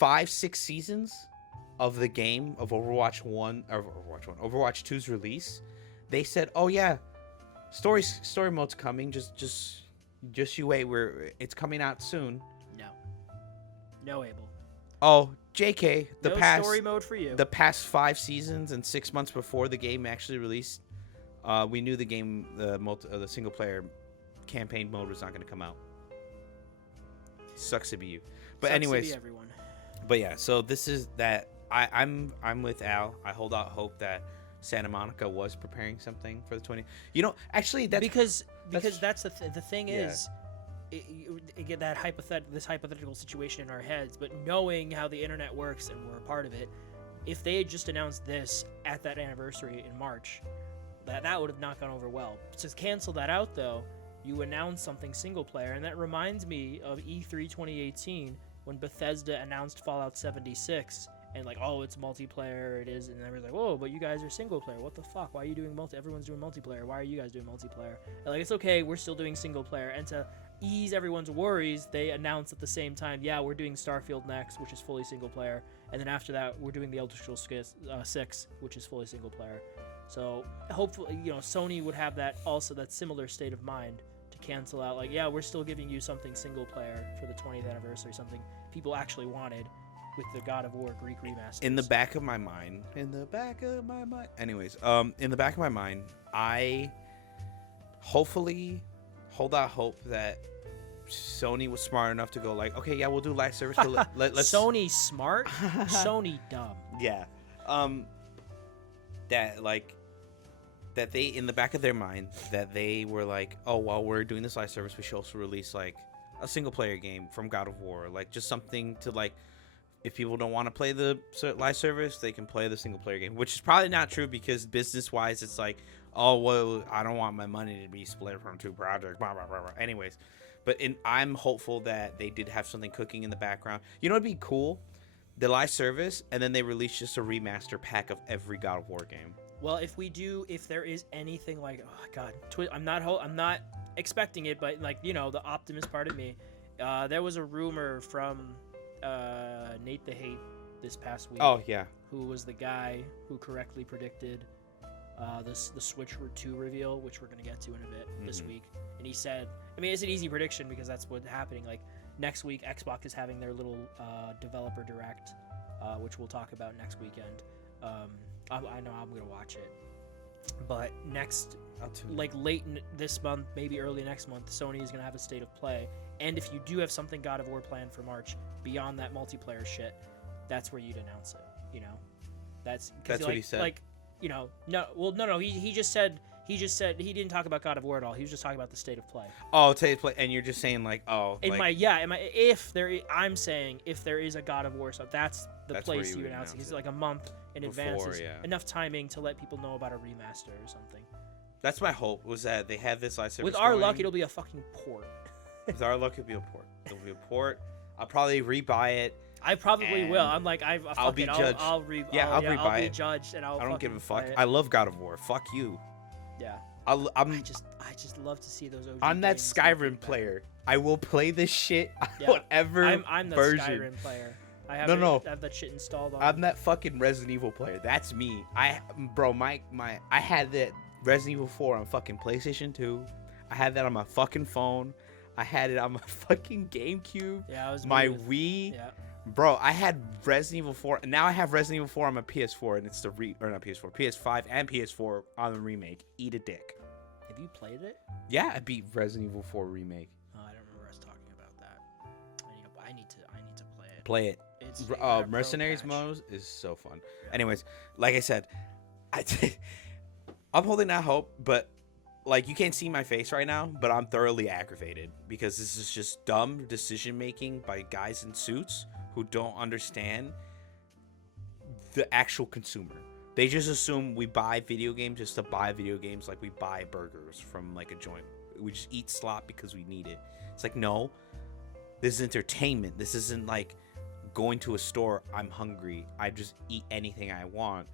5-6 seasons of the game of Overwatch 2's release, they said, "Oh yeah, story mode's coming. Just you wait. It's coming out soon." No, Abel. Oh, JK, No story mode for you. The past 5 seasons and 6 months before the game actually released, we knew the game, the single player campaign mode was not going to come out. Sucks to be you. But Sucks anyways, to be everyone. But yeah, so this is that. I'm with Al. I hold out hope that Santa Monica was preparing something for the 20. You know, actually, that's because that's the thing Yeah. is. You get that this hypothetical situation in our heads, but knowing how the internet works and we're a part of it, if they had just announced this at that anniversary in March, that would have not gone over well. To cancel that out, though, you announce something single player, and that reminds me of E3 2018 when Bethesda announced Fallout 76 and like, oh, it's multiplayer, it is, and everyone's like, whoa, but you guys are single player. What the fuck? Why are you doing Everyone's doing multiplayer. Why are you guys doing multiplayer? And like, it's okay, we're still doing single player, and to ease everyone's worries, they announced at the same time, yeah, we're doing Starfield next, which is fully single player, and then after that, we're doing the Elder Scrolls 6, which is fully single player. So hopefully, Sony would have that similar state of mind to cancel out, like, yeah, we're still giving you something single player for the 20th anniversary, something people actually wanted with the God of War Greek remaster. in the back of my mind. Anyways, in the back of my mind, I hopefully hold out hope that Sony was smart enough to go like, okay, yeah, we'll do live service. But let's Sony smart, Sony dumb. Yeah. That they, in the back of their mind, that they were like, oh, while we're doing this live service, we should also release like a single player game from God of War, like just something to like, if people don't want to play the live service, they can play the single player game, which is probably not true because business wise, it's like, oh, well, I don't want my money to be split from 2 projects. Blah, blah, blah, blah. Anyways, but I'm hopeful that they did have something cooking in the background. You know, it'd be cool, the live service, and then they release just a remaster pack of every God of War game. Well, if there is anything like, oh god, I'm not expecting it, but like, the optimist part of me, there was a rumor from Nate the Hate this past week. Oh yeah, who was the guy who correctly predicted the Switch 2 reveal, which we're gonna get to in a bit this week. And he said, I mean, it's an easy prediction because that's what's happening. Like next week, Xbox is having their little developer direct which we'll talk about next weekend. I know I'm gonna watch it, but this month, maybe early next month, Sony is gonna have a state of play. And if you do have something God of War planned for March beyond that multiplayer shit, that's where you'd announce it. You know, that's what he said. Like, you know, no. He just said he didn't talk about God of War at all. He was just talking about the state of play. Oh, state of play, and you're just saying like, oh, I'm saying if there is a God of War stuff, that's place you announce it. He's like a month in advance, enough timing to let people know about a remaster or something. That's my hope, was that they have this live service. With our luck, it'll be a fucking port. With our luck, it'll be a port. It'll be a port. I'll probably rebuy it. I probably will. I'm like, I'll be judged. I'll rebuy it. Be judged, and I don't give a fuck. I love God of War. Fuck you. Yeah. I just love to see those OG I'm that Skyrim player. I will play this shit whatever I'm the version. Skyrim player. I have that shit installed on. I'm that fucking Resident Evil player. That's me. I had that Resident Evil 4 on fucking PlayStation 2. I had that on my fucking phone. I had it on my fucking GameCube. Yeah, I was my Wii. Yeah. Bro, I had Resident Evil 4, and now I have Resident Evil 4 on my PS4, and it's not PS4, PS5 and PS4 on the remake. Eat a dick. Have you played it? Yeah, I beat Resident Evil 4 remake. Oh, I don't remember us talking about that. I need to play it. Play it. It's Mercenaries mode is so fun. Yeah. Anyways, like I said, I'm holding out hope, but like, you can't see my face right now, but I'm thoroughly aggravated because this is just dumb decision making by guys in suits who don't understand the actual consumer. They just assume we buy video games just to buy video games, like we buy burgers from like a joint. We just eat slop because we need it. It's like, no, this is entertainment. This isn't like going to a store. I'm hungry. I just eat anything I want.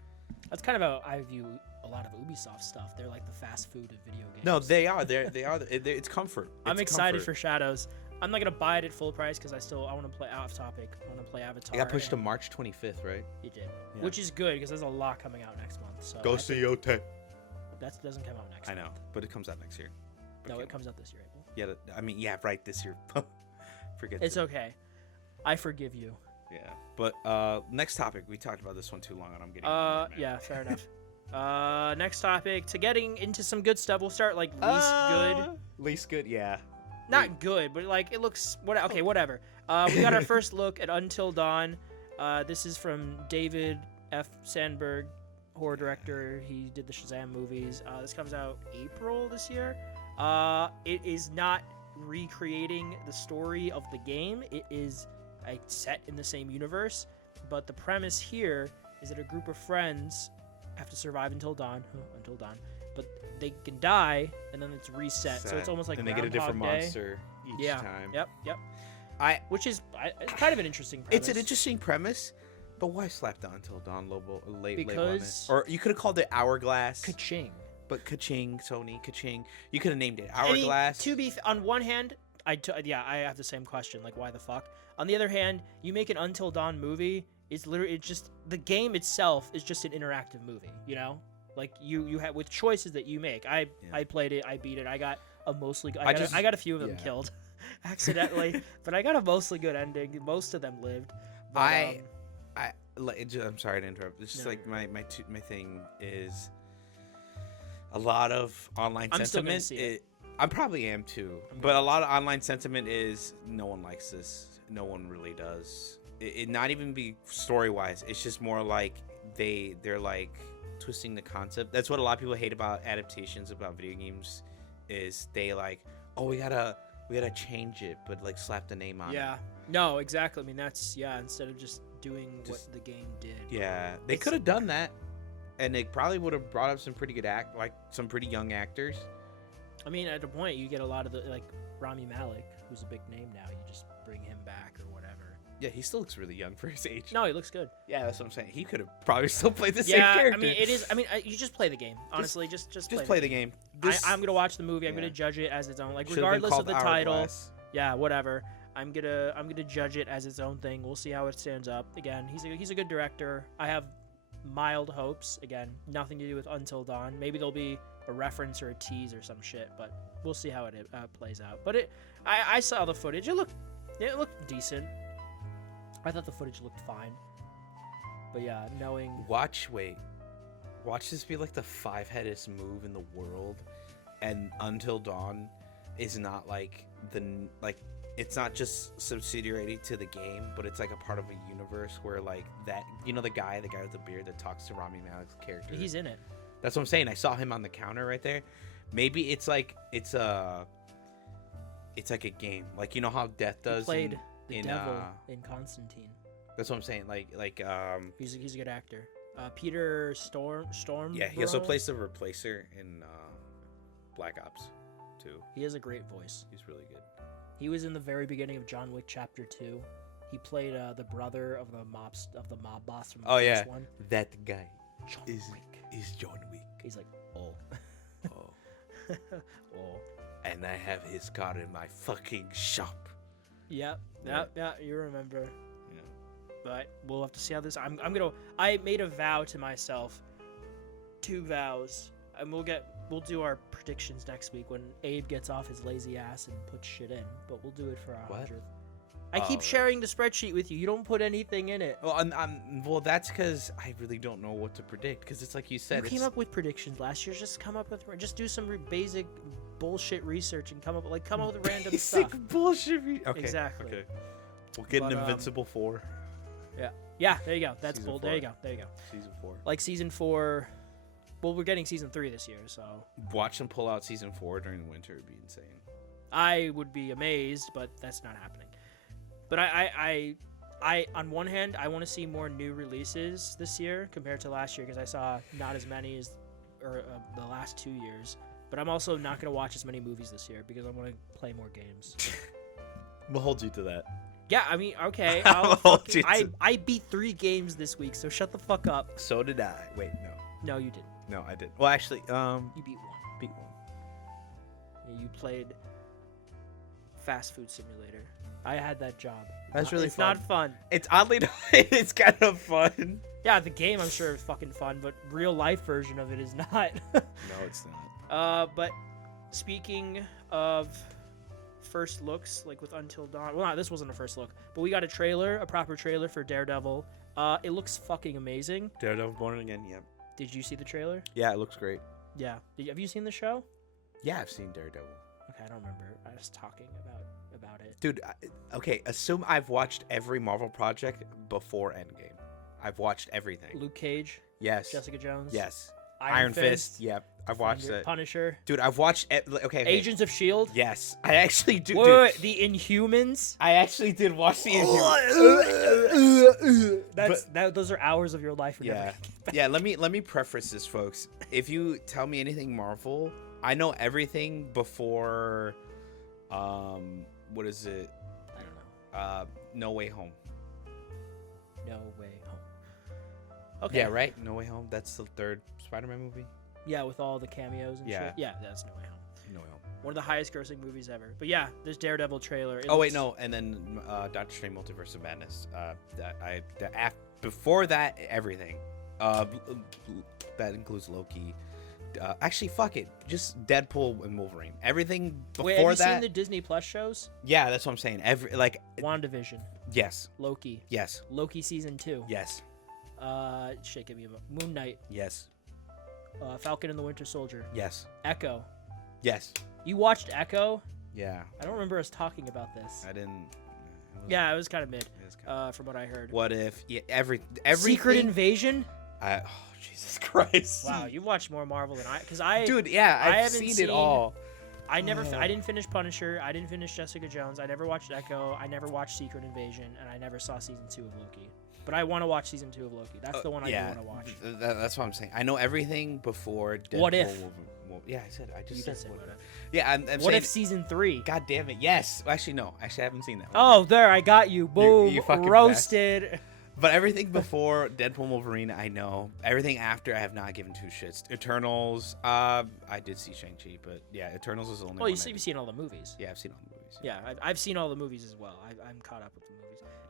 That's kind of how I view a lot of Ubisoft stuff. They're like the fast food of video games. No, they are. They are. It's comfort. I'm excited for Shadows. I'm not gonna buy it at full price because I want to play off topic. I want to play Avatar. It got pushed to March 25th, right? It did, which is good because there's a lot coming out next month. So go see Yote. That doesn't come out next month. I know, but it comes out next year. No, it comes out this year, April. Yeah, right, this year. Forget. It's okay. I forgive you. Yeah, but next topic. We talked about this one too long, and I'm getting. Yeah, fair enough. Next topic, to getting into some good stuff. We'll start like least good, yeah. Not good, but like it looks whatever. We got our first look at Until Dawn. This is from David F. Sandberg, horror director. He did the Shazam movies. This comes out April this year. It is not recreating the story of the game. It is set in the same universe, but the premise here is that a group of friends have to survive until dawn, but they can die and then it's reset. So it's almost like and they get a different monster each time. Yep. Which is kind of an interesting premise. It's an interesting premise, but why slap the Until Dawn label on it? Because Or you could have called it Hourglass. Ka-ching. But ka-ching, Sony, ka-ching. You could have named it Hourglass. I mean, on one hand, I have the same question, like, why the fuck? On the other hand, you make an Until Dawn movie, it's just the game itself is just an interactive movie, you know? Like you have with choices that you make. I played it, I beat it. I got a mostly I got a few of them killed accidentally, but I got a mostly good ending. Most of them lived. But, I'm sorry to interrupt. It's just like my thing is a lot of online sentiment. I probably am too, but a lot of online sentiment is no one likes this. No one really does. It not even be story wise. It's just more like they're like twisting the concept. That's what a lot of people hate about adaptations about video games. Is they like, oh, we gotta change it, but like slap the name on it. Yeah. No, exactly. I mean, that's instead of just doing what the game did. Yeah, they could have done that, and they probably would have brought up some pretty good some pretty young actors. I mean, at a point, you get a lot of the Rami Malek, who's a big name now. You just bring him back or whatever. Yeah, he still looks really young for his age. No, he looks good. Yeah, that's what I'm saying. He could have probably still played the same character. I mean, it is. I mean, you just play the game. Honestly, just play the game. I'm gonna watch the movie. I'm gonna judge it as its own. Like, regardless of the title. Yeah, whatever. I'm gonna judge it as its own thing. We'll see how it stands up. Again, he's a good director. I have mild hopes. Again, nothing to do with Until Dawn. Maybe there'll be a reference or a tease or some shit, but we'll see how it plays out. But I saw the footage. It looked decent. I thought the footage looked fine. But yeah, knowing Watch this be like the 5-headedest move in the world, and Until Dawn is not like it's not just subsidiary to the game, but it's like a part of a universe where like that, you know, the guy with the beard that talks to Rami Malek's character. he's in it. That's what I'm saying. I saw him on the counter right there. Maybe it's like it's a game, like, you know how Death does. He played the in, devil in Constantine. That's what I'm saying. Like He's a good actor. Peter Storm. yeah, he also plays the Replacer in Black Ops 2. He has a great voice. He's really good. He was in the very beginning of John Wick Chapter 2. He played the brother of the mob boss from the first one. That guy John is Wick. John Wick. He's like, oh. Oh. And I have his car in my fucking shop. Yep. Yeah. Yeah, you remember. Yeah. But we'll have to see how this. I made a vow to myself, 2 vows, and we'll do our predictions next week when Abe gets off his lazy ass and puts shit in. But we'll do it for our What? 100th. I keep sharing the spreadsheet with you. You don't put anything in it. Well, well, that's because I really don't know what to predict. Because it's like you said. You came up with predictions last year. Just do some basic bullshit research and come up with random stuff. Basic bullshit. Okay. Exactly. Okay. We'll get But, an Invincible 4. Yeah. There you go. That's Season bull. 4. There you go. Season 4. Like season 4. Well, we're getting season 3 this year, so Watch them pull out season 4 during the winter. It'd be insane. I would be amazed, but that's not happening. But I on one hand, I want to see more new releases this year compared to last year because I saw not as many as the last 2 years. But I'm also not going to watch as many movies this year because I want to play more games. We'll hold you to that. Yeah, I mean, okay. I beat 3 games this week, so shut the fuck up. So did I. Wait, no. No, you didn't. No, I did. Well, actually, You beat 1. beat 1. Yeah, you played Fast Food Simulator. I had that job. That's really it's fun. not fun. It's oddly, it's kind of fun. Yeah, the game I'm sure is fucking fun, but real life version of it is not. No, it's not. But speaking of first looks, like with Until Dawn. Well, this wasn't a first look, but we got a proper trailer for Daredevil. It looks fucking amazing. Daredevil Born Again, yeah. Did you see the trailer? Yeah, it looks great. Yeah. Have you seen the show? Yeah, I've seen Daredevil. Okay, I don't remember. I was talking about it. Dude, okay, assume I've watched every Marvel project before Endgame. I've watched everything. Luke Cage. Yes. Jessica Jones. Yes. Iron Fist. Yep. I've watched it. Punisher. Dude, I've watched okay. Agents of S.H.I.E.L.D. Yes. I actually do. Wait, the Inhumans. I actually did watch the Inhumans. Those are hours of your life. You're never Yeah. gonna get back. Yeah, let me preface this, folks. If you tell me anything Marvel, I know everything before what is it? I don't know. No Way Home. No Way Home. Okay. Yeah, right? No Way Home. That's the 3rd Spider-Man movie. Yeah, with all the cameos and Yeah. shit. Yeah, that's No Way Home. No Way Home. One of the highest grossing movies ever. But yeah, this Daredevil trailer. Wait, no, and then Doctor Strange Multiverse of Madness. Before that, everything. That includes Loki. Actually, fuck it. Just Deadpool and Wolverine. Everything before Wait, have you that. seen the Disney Plus shows? Yeah, that's what I'm saying. WandaVision, Yes, Loki, yes, Loki season 2. yes, Shit, give me Moon Knight, yes, Falcon and the Winter Soldier, yes, Echo. yes. You watched Echo? Yeah, I don't remember us talking about this. I didn't. Yeah, it was kind of mid. It was kinda- From what I heard. What if every Secret Invasion? Oh, Jesus Christ! Wow, you watched more Marvel than I. Dude, yeah, I I've haven't seen it all. I didn't finish Punisher. I didn't finish Jessica Jones. I never watched Echo. I never watched Secret Invasion, and I never saw season 2 of Loki. But I want to watch season 2 of Loki. That's the one I do want to watch. That's what I'm saying. I know everything before Deadpool. What if? Yeah, I just You said did say what what if. if. Yeah, I'm What saying, if season 3? God damn it! Yes, actually no. Actually, I haven't seen that one. Oh, there, I got you. Boom, you fucking roasted. But everything before Deadpool and Wolverine, I know. Everything after, I have not given 2 shits. Eternals, I did see Shang-Chi, but yeah, Eternals is the only Well, one. you've seen all the movies. Yeah, I've seen all the movies. Yeah, I've seen all the movies as well. I'm caught up with the movies.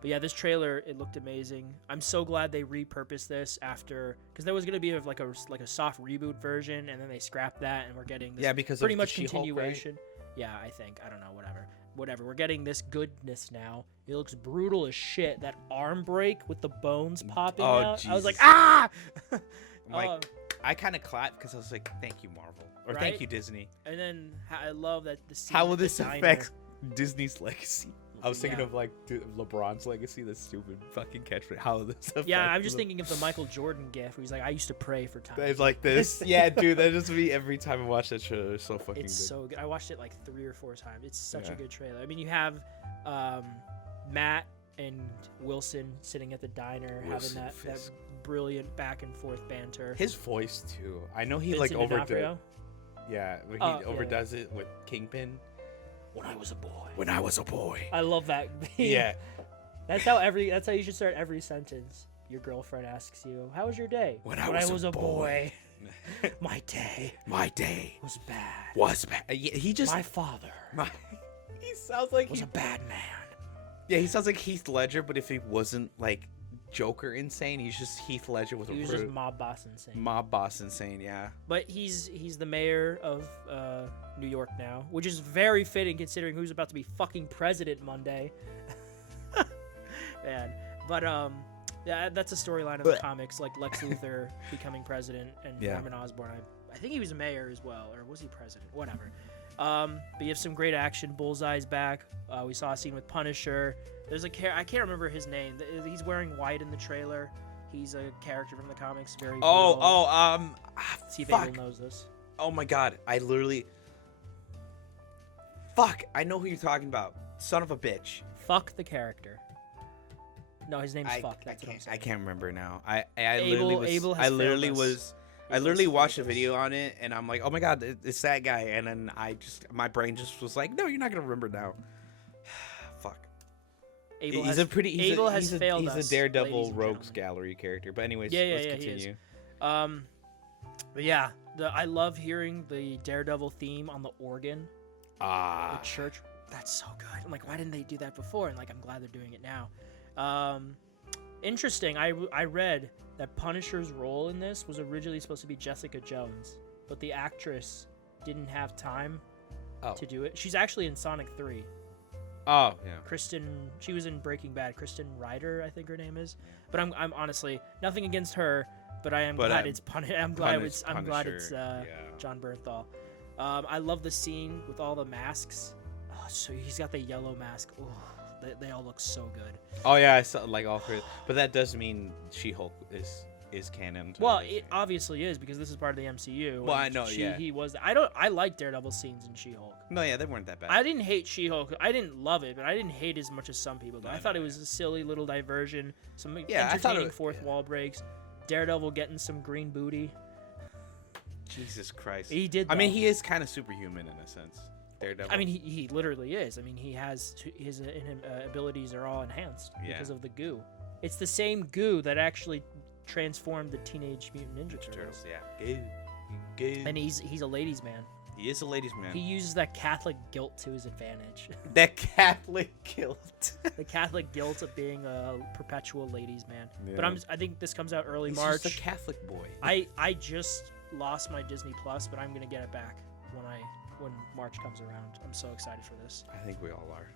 But yeah, this trailer, it looked amazing. I'm so glad they repurposed this after, because there was gonna be like a soft reboot version, and then they scrapped that, and we're getting this Yeah, because pretty of much the She-Hulk, right? continuation. Yeah, I think. I don't know, whatever. whatever. We're getting this goodness now. It looks brutal as shit. That arm break with the bones popping out. Jesus. I was like, ah! Like, I kind of clapped because I was like, thank you, Marvel. Or Right? thank you, Disney. And then I love that the scene How will with the this diner. affect Disney's legacy? I was thinking Yeah. of like LeBron's legacy, the stupid fucking catchphrase. How will this affect? Yeah, I'm just thinking of the Michael Jordan gif where he's like, I used to pray for time. It's like this. Yeah, dude, that just me every time I watch that show. It's so fucking It's good. so good. I watched it like 3 or 4 times. It's such a Yeah. good trailer. I mean, you have Matt and Wilson sitting at the diner Wilson having that Fisk. brilliant back and forth banter. His voice too. I know he Vincent like overdoes. D'Onofrio. Yeah, when Oh, he yeah, overdoes it with Kingpin. When I was a boy. When I was a boy. I love that. Yeah. That's how you should start every sentence. Your girlfriend asks you, "How was your day?" When I was a boy. My day My day was bad. was bad. Yeah, he just. My father He sounds like was a bad man. Yeah, he sounds like Heath Ledger, but if he wasn't like Joker insane, he's just Heath Ledger with He was just mob boss insane. mob boss insane. Yeah. But he's the mayor of New York now, which is very fitting considering who's about to be fucking president Monday. Man, but yeah, that's a storyline of the comics, like Lex Luthor becoming president and Yeah. Norman Osborn. I think he was mayor as well, or was he president? Whatever. But you have some great action. Bullseye's back. We saw a scene with Punisher. There's a I can't remember his name. He's wearing white in the trailer. He's a character from the comics. Very. brutal. See if fuck. Abel knows this. Oh my god, I literally. Fuck, I know who you're talking about. Son of a bitch. Fuck the character. No, his name's Fuck. That's what I'm saying. I can't remember now. I Abel- literally was. Abel has I literally failed us. was. I Abel's literally watched a failed us. video on it, and I'm like, oh my god, it's that guy. And then my brain just was like, no, you're not gonna remember now. Fuck. Abel He's has, a pretty. He's Abel a, has he's failed a, us, He's a Daredevil ladies and Rogues gentlemen. Gallery character. But anyways, Yeah, let's he continue. is. But yeah, I love hearing the Daredevil theme on the organ. The church. That's so good. I'm like, why didn't they do that before? And like, I'm glad they're doing it now. Interesting. I read that Punisher's role in this was originally supposed to be Jessica Jones, but the actress didn't have time to do it. She's actually in Sonic 3. Oh yeah. She was in Breaking Bad. Kristen Ryder, I think her name is. But I'm honestly nothing against her, but I'm glad it's I'm glad it's Punisher, John Bernthal. I love the scene with all the masks. Oh, so he's got the yellow mask. Oh, they all look so good. Oh yeah, I saw like all three. But that does mean She-Hulk is canon. Well, it obviously is because this is part of the MCU. Well, and I know, yeah. He was. I like Daredevil scenes in She-Hulk. No, yeah, they weren't that bad. I didn't hate She-Hulk. I didn't love it, but I didn't hate as much as some people. I thought it was yeah. a silly little diversion. Some Yeah, I thought entertaining it- fourth wall breaks. Daredevil getting some green booty. Jesus Christ. He did. I mean, though. he is kind of superhuman in a sense. Daredevil. I mean, he literally is. I mean, he has his abilities are all enhanced Yeah. because of the goo. It's the same goo that actually transformed the Teenage Mutant Ninja Turtles. Yeah. Goo. And he's a ladies' man. He is a ladies' man. He uses that Catholic guilt to his advantage. That Catholic guilt. The Catholic guilt of being a perpetual ladies' man. Yeah. But I think this comes out early He's March. just a Catholic boy. I just lost my Disney Plus, but I'm gonna get it back when March comes around. I'm so excited for this. I think we all are.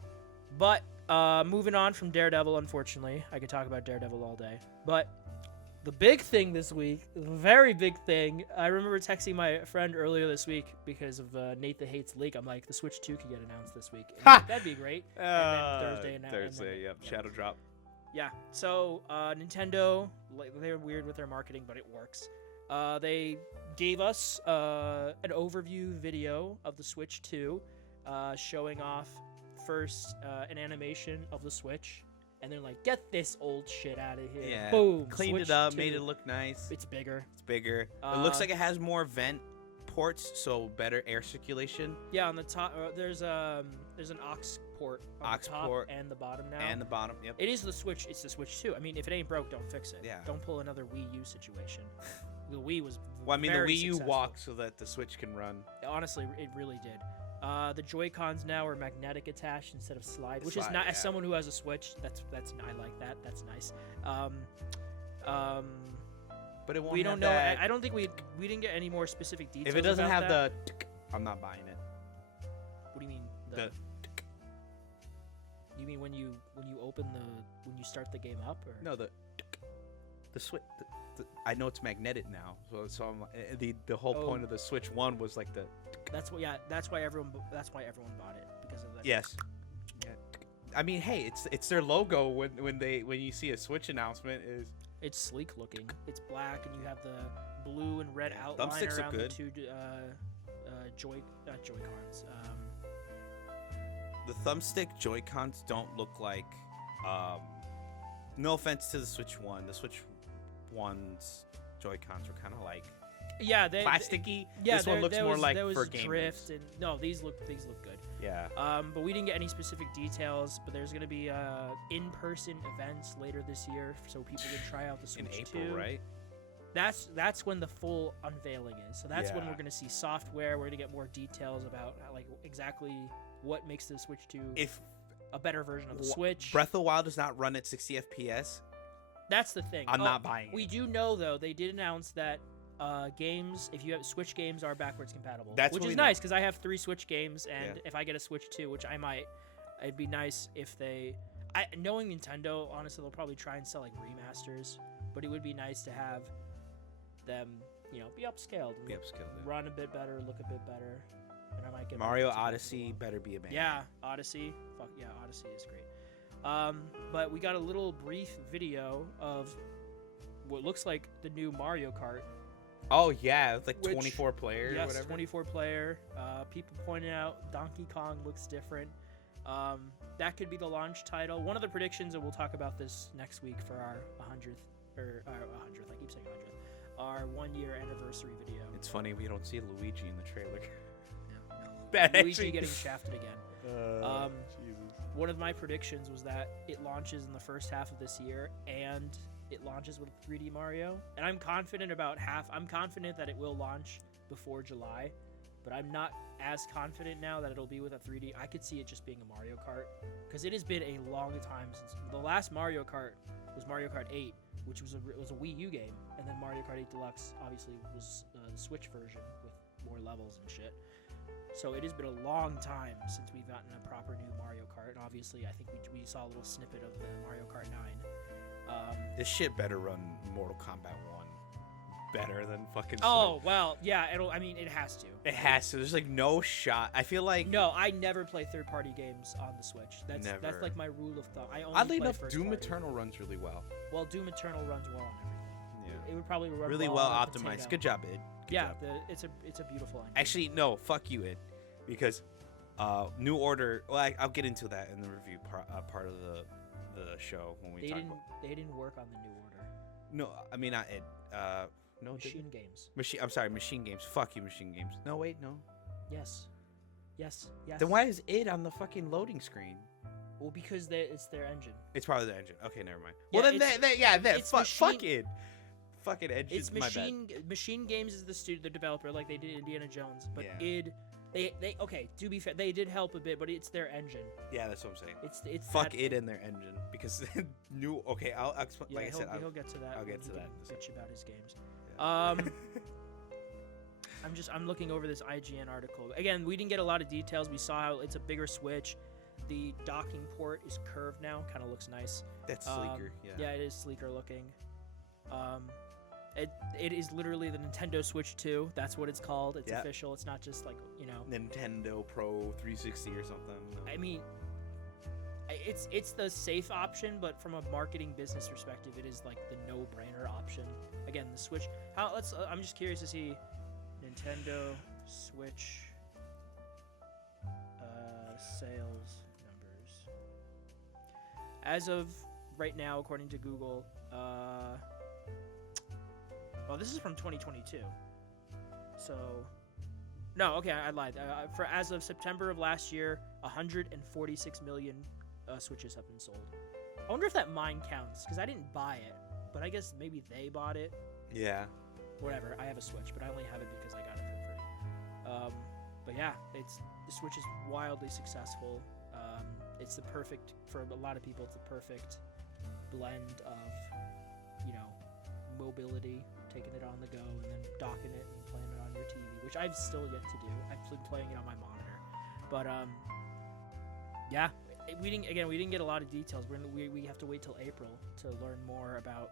But moving on from Daredevil, unfortunately, I could talk about Daredevil all day. But the big thing this week, the very big thing, I remember texting my friend earlier this week because of Nate the Hates leak. I'm like, the Switch 2 could get announced this week. And Ha! that'd be great. And then Thursday. Thursday, yep. Shadow drop. Yeah. So Nintendo, they're weird with their marketing, but it works. They gave us an overview video of the Switch 2, showing off first an animation of the Switch, and they're like, "Get this old shit out of here!" Yeah. Boom. Cleaned Switch it up, 2. mid it look nice. It's bigger. It's bigger. It looks like it has more vent ports, so better air circulation. Yeah. On the top, there's an aux port on Aux the top port. and the bottom now. And the bottom, yep. It is the Switch. It's the Switch 2. I mean, if it ain't broke, don't fix it. Yeah. Don't pull another Wii U situation. The Wii was. Well, I mean, very the Wii U successful. walks so that the Switch can run. Honestly, it really did. The Joy-Cons now are magnetic attached instead of slide, which is Slide, not. As yeah. someone who has a Switch, that's I like that. That's nice. But it won't We don't have know. that- I don't think we didn't get any more specific details. If it doesn't about have that. the, I'm not buying it. What do you mean? The You mean when you when you start the game up, or No, the switch. I know it's magnetic now, so I'm, the whole point of the Switch 1 was like the. That's why everyone bought it, because of that. Yes. Yeah. I mean, hey, it's their logo when you see a Switch announcement is. It's sleek looking. It's black, and you have the blue and red outline Thumbsticks around are the good. two not Joy-Cons. The thumbstick Joy-Cons don't look like. No offense to the Switch 1. The Switch 1's Joy-Cons were kind of like Yeah, plasticky. Yeah, this one looks more like there was for gamers. drift, and no, these look good. Yeah. But we didn't get any specific details. But there's gonna be in-person events later this year, so people can try out the Switch In April, 2. right? That's when the full unveiling is. So that's when Yeah. we're gonna see software. We're gonna get more details about like exactly what makes the Switch 2 If a better version of the Switch. Breath of the Wild does not run at 60 FPS, That's the thing. I'm not buying We it. do know though they did announce that games, if you have Switch games, are backwards compatible, That's which what is we know. nice because I have 3 Switch games, and Yeah. if I get a Switch 2, which I might, it'd be nice if knowing Nintendo, honestly, they'll probably try and sell like remasters, but it would be nice to have them, be upscaled, and Be upscaled. Yeah. run a bit better, look a bit better, and I might get Mario more into Breath of the Odyssey Wild. better be a banger. Yeah, Odyssey. Fuck yeah, Odyssey is great. But we got a little brief video of what looks like the new Mario Kart. Oh yeah, it's like Which- 24 player or Yes, whatever. 24 player. People pointed out Donkey Kong looks different. That could be the launch title. One of the predictions, and we'll talk about this next week for our 100th, I keep saying 100th, our 1-year anniversary video. It's funny we don't see Luigi in the trailer. No. That Luigi actually- getting shafted again. Jesus. One of my predictions was that it launches in the first half of this year, and it launches with 3D Mario. And I'm confident I'm confident that it will launch before July, but I'm not as confident now that it'll be with a 3D. I could see it just being a Mario Kart, because it has been a long time since the last Mario Kart was Mario Kart 8, which was a Wii U game, and then Mario Kart 8 Deluxe obviously was the Switch version with more levels and shit. So it has been a long time since we've gotten a proper new Mario Kart, and obviously I think we saw a little snippet of the Mario Kart 9. This shit better run Mortal Kombat 1 better than fucking. Oh well, yeah, it has to. It has to. There's like no shot. I feel like. No, I never play third-party games on the Switch. That's Never. like my rule of thumb. I only Oddly play enough, Doom first-party. Eternal runs really well. Well, Doom Eternal runs well on everything. Yeah. It would probably run Really well on a optimized. potato. Good job, Id. Good Yeah, job. it's a beautiful engine. Actually, no. Fuck you, Id. Because New Order. Well, I'll get into that in the review part of the show when we they talk didn't about. they didn't work on the New Order. No, I mean not Id. No. Machine Games. Machine. I'm sorry, Machine Games. Fuck you, Machine Games. No, wait, no. Yes. Then why is Id on the fucking loading screen? Well, because it's their engine. It's probably the engine. Okay, never mind. Yeah, Well, then, it's fuck Id. Fucking engine. It's my bad. Machine Games is the developer, like they did Indiana Jones. But Yeah. id, they okay. To be fair, they did help a bit, but it's their engine. Yeah, that's what I'm saying. It's Fuck that, Id and their engine because new. Okay, I'll explain. Yeah, like I said, he'll get to that. I'll when get to he that. can bitch about his games. Yeah. I'm looking over this IGN article. Again, we didn't get a lot of details. We saw how it's a bigger Switch. The docking port is curved now. Kind of looks nice. That's sleeker. Yeah, it is sleeker looking. It is literally the Nintendo Switch 2. That's what it's called. It's Yeah. official. It's not just like, Nintendo Pro 360 or something. No. I mean, it's the safe option, but from a marketing business perspective, it is like the no-brainer option. Again, the Switch. I'm just curious to see Nintendo Switch sales numbers. As of right now, according to Google, well, this is from 2022. So, no, okay, I lied. For as of September of last year, 146 million Switches have been sold. I wonder if that mine counts, because I didn't buy it, but I guess maybe they bought it. Yeah. Whatever. I have a Switch, but I only have it because I got it for free. But yeah, the Switch is wildly successful. It's the perfect for a lot of people. It's the perfect blend of, mobility, taking it on the go, and then docking it and playing it on your TV, which I've still yet to do. I've been playing it on my monitor, but yeah, we didn't get a lot of details. We have to wait till April to learn more about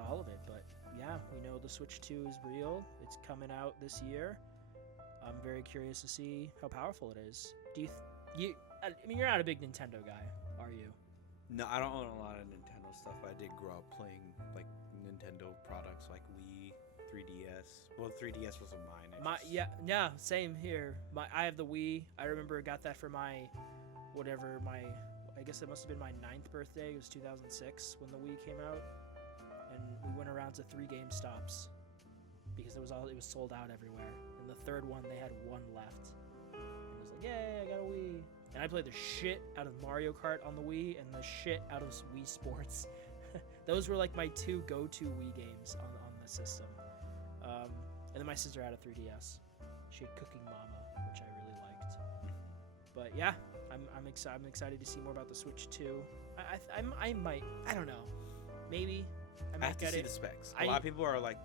all of it. But yeah, we know the Switch 2 is real. It's coming out this year. I'm very curious to see how powerful it is. I mean, you're not a big Nintendo guy, are you? No, I don't own a lot of Nintendo stuff, but I did grow up playing like Nintendo products like Wii, 3DS. Well, 3DS wasn't mine. Yeah, same here. I have the Wii. I remember I got that for I guess it must have been my 9th birthday. It was 2006 when the Wii came out, and we went around to 3 GameStops because it was sold out everywhere. And the third one, they had one left. And I was like, yay, I got a Wii. And I played the shit out of Mario Kart on the Wii and the shit out of Wii Sports. Those were like my 2 go-to Wii games on the system. And then my sister had a 3DS. She had Cooking Mama, which I really liked. But yeah, I'm excited to see more about the Switch 2. I might, I don't know, maybe I might have to get see it. the specs. A lot of people are like,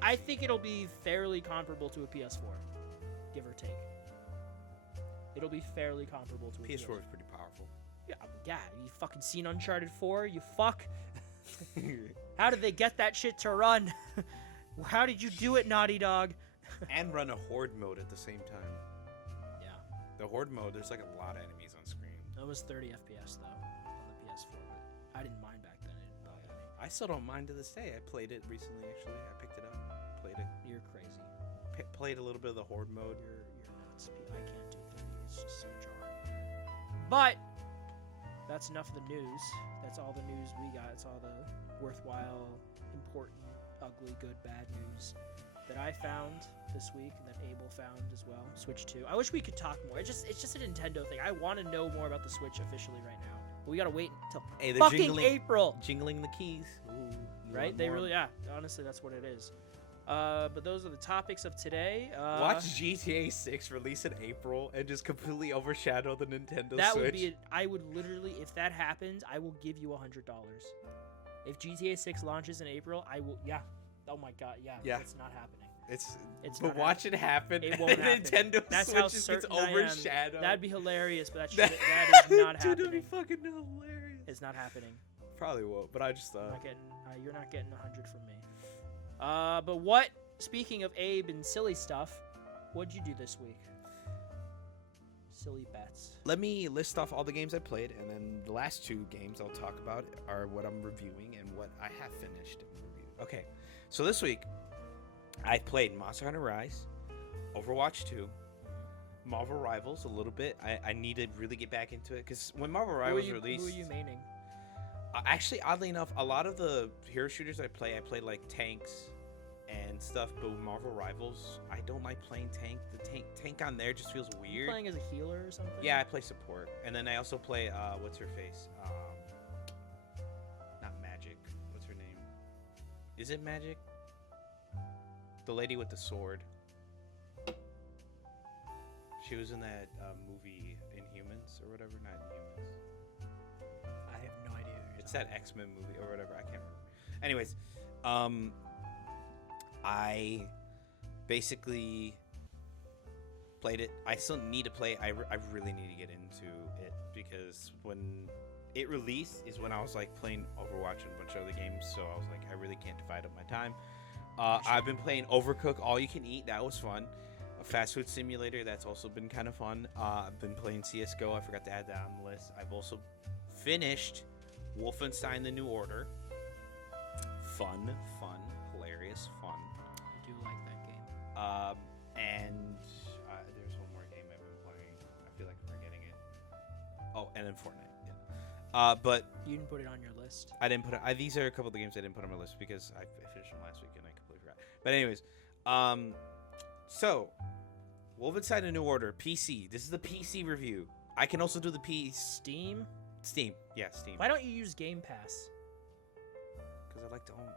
I think it'll be fairly comparable to a PS4, give or take. It'll be fairly comparable to a PS4. PS4 is pretty powerful. Yeah, you fucking seen Uncharted 4? You fuck. How did they get that shit to run? How did you do it, Naughty Dog? And run a horde mode at the same time. Yeah. The horde mode, there's like a lot of enemies on screen. That was 30 FPS though on the PS4, but I didn't mind back then. It didn't bother me. I still don't mind to this day. I played it recently, actually. I picked it up, played it. You're crazy. Played a little bit of the horde mode. You're nuts. I can't do 30. It's just so jarring. But that's enough of the news. That's all the news we got. It's all the worthwhile, important, ugly, good, bad news that I found this week and that Abel found as well. Switch 2. I wish we could talk more. It's just a Nintendo thing. I want to know more about the Switch officially right now. But we gotta wait until fucking April. Jingling the keys. Ooh, right? They really, yeah. Honestly, that's what it is. But those are the topics of today. Watch GTA 6 release in April and just completely overshadow the Nintendo that Switch. Would be. I would literally, if that happens, I will give you $100. If GTA 6 launches in April, I will. Yeah. Oh my god. Yeah. It's not happening. It's but watch it happen. It won't happen. Nintendo That's Switch how just certain gets overshadowed. That'd be hilarious, but that is not happening. Dude, that'd be fucking hilarious. It's not happening. Probably won't, but I just thought. You're not getting 100 from me. But what? Speaking of Abe and silly stuff, what'd you do this week? Silly bets. Let me list off all the games I played, and then the last 2 games I'll talk about are what I'm reviewing and what I have finished and reviewed. Okay, so this week I played Monster Hunter Rise, Overwatch 2, Marvel Rivals a little bit. I need to really get back into it because when Marvel Rivals released, who are you maining? Actually, oddly enough, a lot of the hero shooters I played like tanks and stuff, but with Marvel Rivals, I don't like playing tank. The tank on there just feels weird. You playing as a healer or something? Yeah, I play support, and then I also play what's her face? Not Magic. What's her name? Is it Magic? The lady with the sword. She was in that movie Inhumans or whatever. Not Inhumans. I have no idea. It's that X-Men movie or whatever. I can't remember. Anyways, I basically played it. I still need to play. I really need to get into it because when it released is when I was like playing Overwatch and a bunch of other games. So I was like, I really can't divide up my time. I've been playing Overcooked All You Can Eat. That was fun. A fast food simulator. That's also been kind of fun. I've been playing CSGO. I forgot to add that on the list. I've also finished Wolfenstein: The New Order. Fun, hilarious, fun. I do like that game. And there's one more game I've been playing. I feel like I'm forgetting it. Oh, and then Fortnite. Yeah. But you didn't put it on your list. I didn't put it. These are a couple of the games I didn't put on my list because I finished them last week and I completely forgot. But anyways, so Wolfenstein: The New Order PC. This is the PC review. I can also do the Steam. Yeah, Steam. Why don't you use Game Pass? Because I like to own.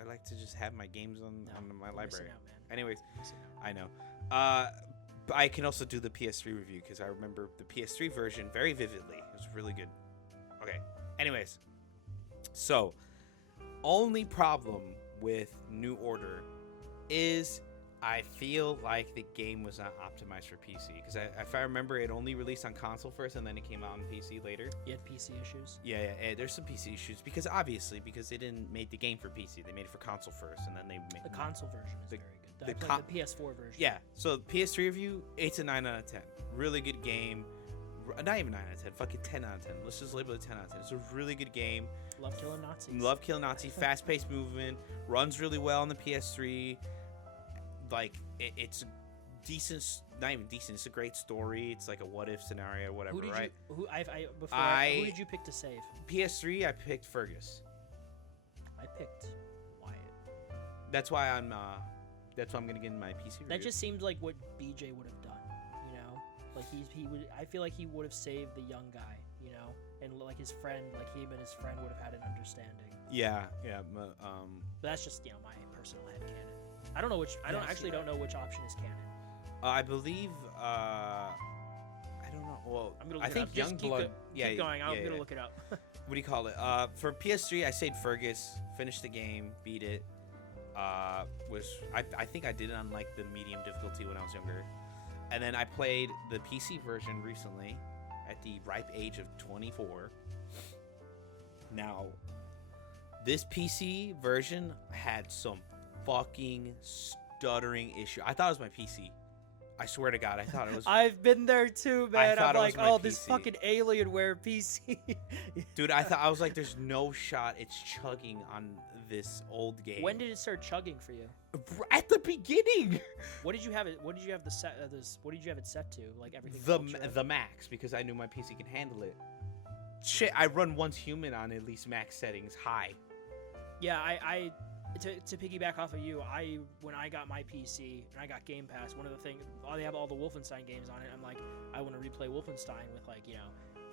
I like to just have my games on my library. Out, man. Anyways, I know. But I can also do the PS3 review because I remember the PS3 version very vividly. It was really good. Okay. Anyways, so only problem with New Order is I feel like the game was not optimized for PC because if I remember, it only released on console first and then it came out on PC later. You had PC issues. Yeah, there's some PC issues because they didn't make the game for PC. They made it for console first, and then they made The console version is very good. The PS4 version. Yeah, so PS3 review, 8 to 9 out of 10. Really good game. Not even 9 out of 10. Fucking 10 out of 10. Let's just label it 10 out of 10. It's a really good game. Love killing Nazis. Love killing Nazis. Fast-paced movement. Runs really well on the PS3. Like, it's decent. Not even decent. It's a great story. It's like a what-if scenario, whatever, right? Who did you pick to save? PS3, I picked Fergus. I picked Wyatt. That's why I'm gonna get in my PC review. That just seems like what BJ would have done, you know? Like he would. I feel like he would have saved the young guy, you know, and like his friend, like him and his friend would have had an understanding. Yeah. But that's just my personal headcanon. I don't know which. I don't know which option is canon. I believe. I don't know. Well, I'm gonna I think Youngblood. Keep going. I'm gonna look it up. What do you call it? For PS3, I saved Fergus, finished the game, beat it. I think I did it on like the medium difficulty when I was younger, and then I played the PC version recently, at the ripe age of 24. Now, this PC version had some fucking stuttering issue. I thought it was my PC. I swear to God, I thought it was. I've been there too, man. I'm like, oh, this PC. fucking Alienware PC. Dude, I was like, there's no shot it's chugging on this old game. When did it start chugging for you? At the beginning. What did you have it? What did you have What did you have it set to? Like everything. The max, because I knew my PC can handle it. Shit, I run once human on at least max settings high. Yeah, I to piggyback off of you, when I got my PC and I got Game Pass, one of the things, they have all the Wolfenstein games on it. I'm like, I want to replay Wolfenstein with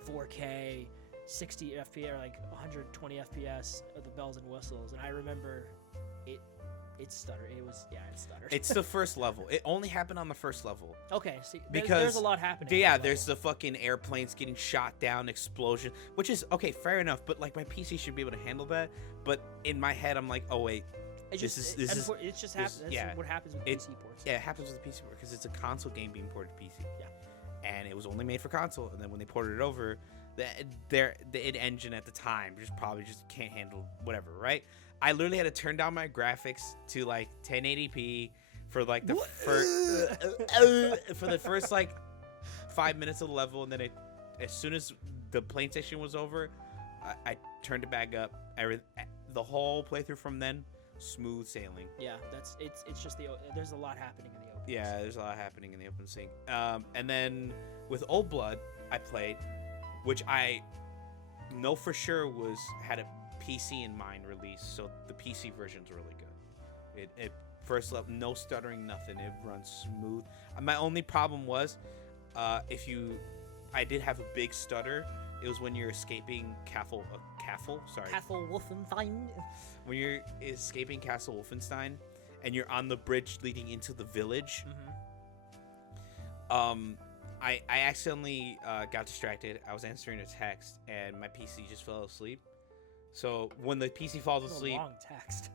4K, 60 FPS, or like 120 FPS, the bells and whistles. And I remember it stuttered. It stuttered. It's the first level. It only happened on the first level. Okay, see, because there's a lot happening. Yeah, there's the fucking airplanes getting shot down, explosion, which is okay, fair enough. But like my PC should be able to handle that. But in my head, I'm like, oh wait, what happens with PC ports. Yeah, it happens with the PC port because it's a console game being ported to PC. Yeah, and it was only made for console. And then when they ported it over, the id engine at the time probably can't handle whatever, right? I literally had to turn down my graphics to like 1080p for like the first like 5 minutes of the level, and then as soon as the plane section was over, I turned it back up. The whole playthrough from then, smooth sailing. Yeah, it's just there's a lot happening in the open. Yeah, there's a lot happening in the open scene. And then with Old Blood, I played, which I know for sure had a PC in mind release, so the PC version's really good. It first level, no stuttering, nothing. It runs smooth. My only problem was, I did have a big stutter. It was when you're escaping Castle Wolfenstein. When you're escaping Castle Wolfenstein, and you're on the bridge leading into the village. Mm-hmm. I accidentally got distracted. I was answering a text, and my PC just fell asleep. So when the PC falls asleep, long text.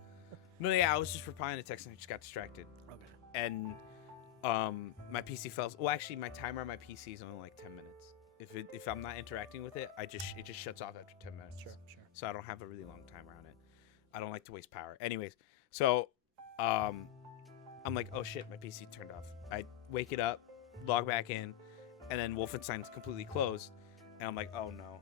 No, yeah, I was just replying to text and I just got distracted. Okay. And my PC fell. Well, actually, my timer on my PC is only like 10 minutes. If I'm not interacting with it, it just shuts off after 10 minutes. Sure. So I don't have a really long timer on it. I don't like to waste power. Anyways, so I'm like, oh shit, my PC turned off. I wake it up, log back in, and then Wolfenstein's completely closed, and I'm like, oh no.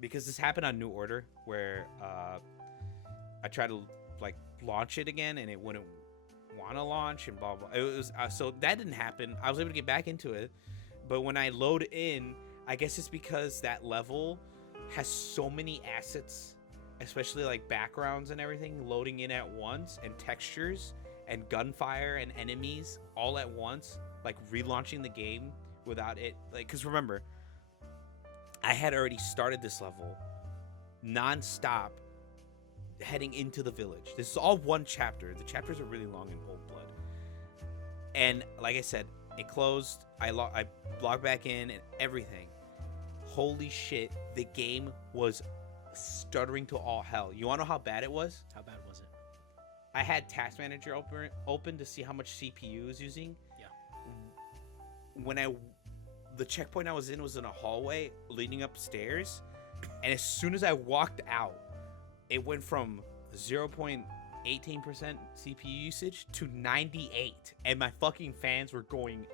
Because this happened on New Order, where I tried to like launch it again, and it wouldn't want to launch, and blah blah. It was so that didn't happen. I was able to get back into it, but when I load in, I guess it's because that level has so many assets, especially like backgrounds and everything, loading in at once, and textures and gunfire and enemies all at once, like relaunching the game without it. Like, because remember, I had already started this level non-stop heading into the village. This is all one chapter. The chapters are really long in Old Blood. And like I said, it closed. I logged back in and everything. Holy shit, the game was stuttering to all hell. You want to know how bad it was? How bad was it? I had Task Manager open to see how much CPU is using. Yeah. When the checkpoint I was in a hallway leading upstairs, and as soon as I walked out, it went from 0.18% CPU usage to 98, and my fucking fans were going,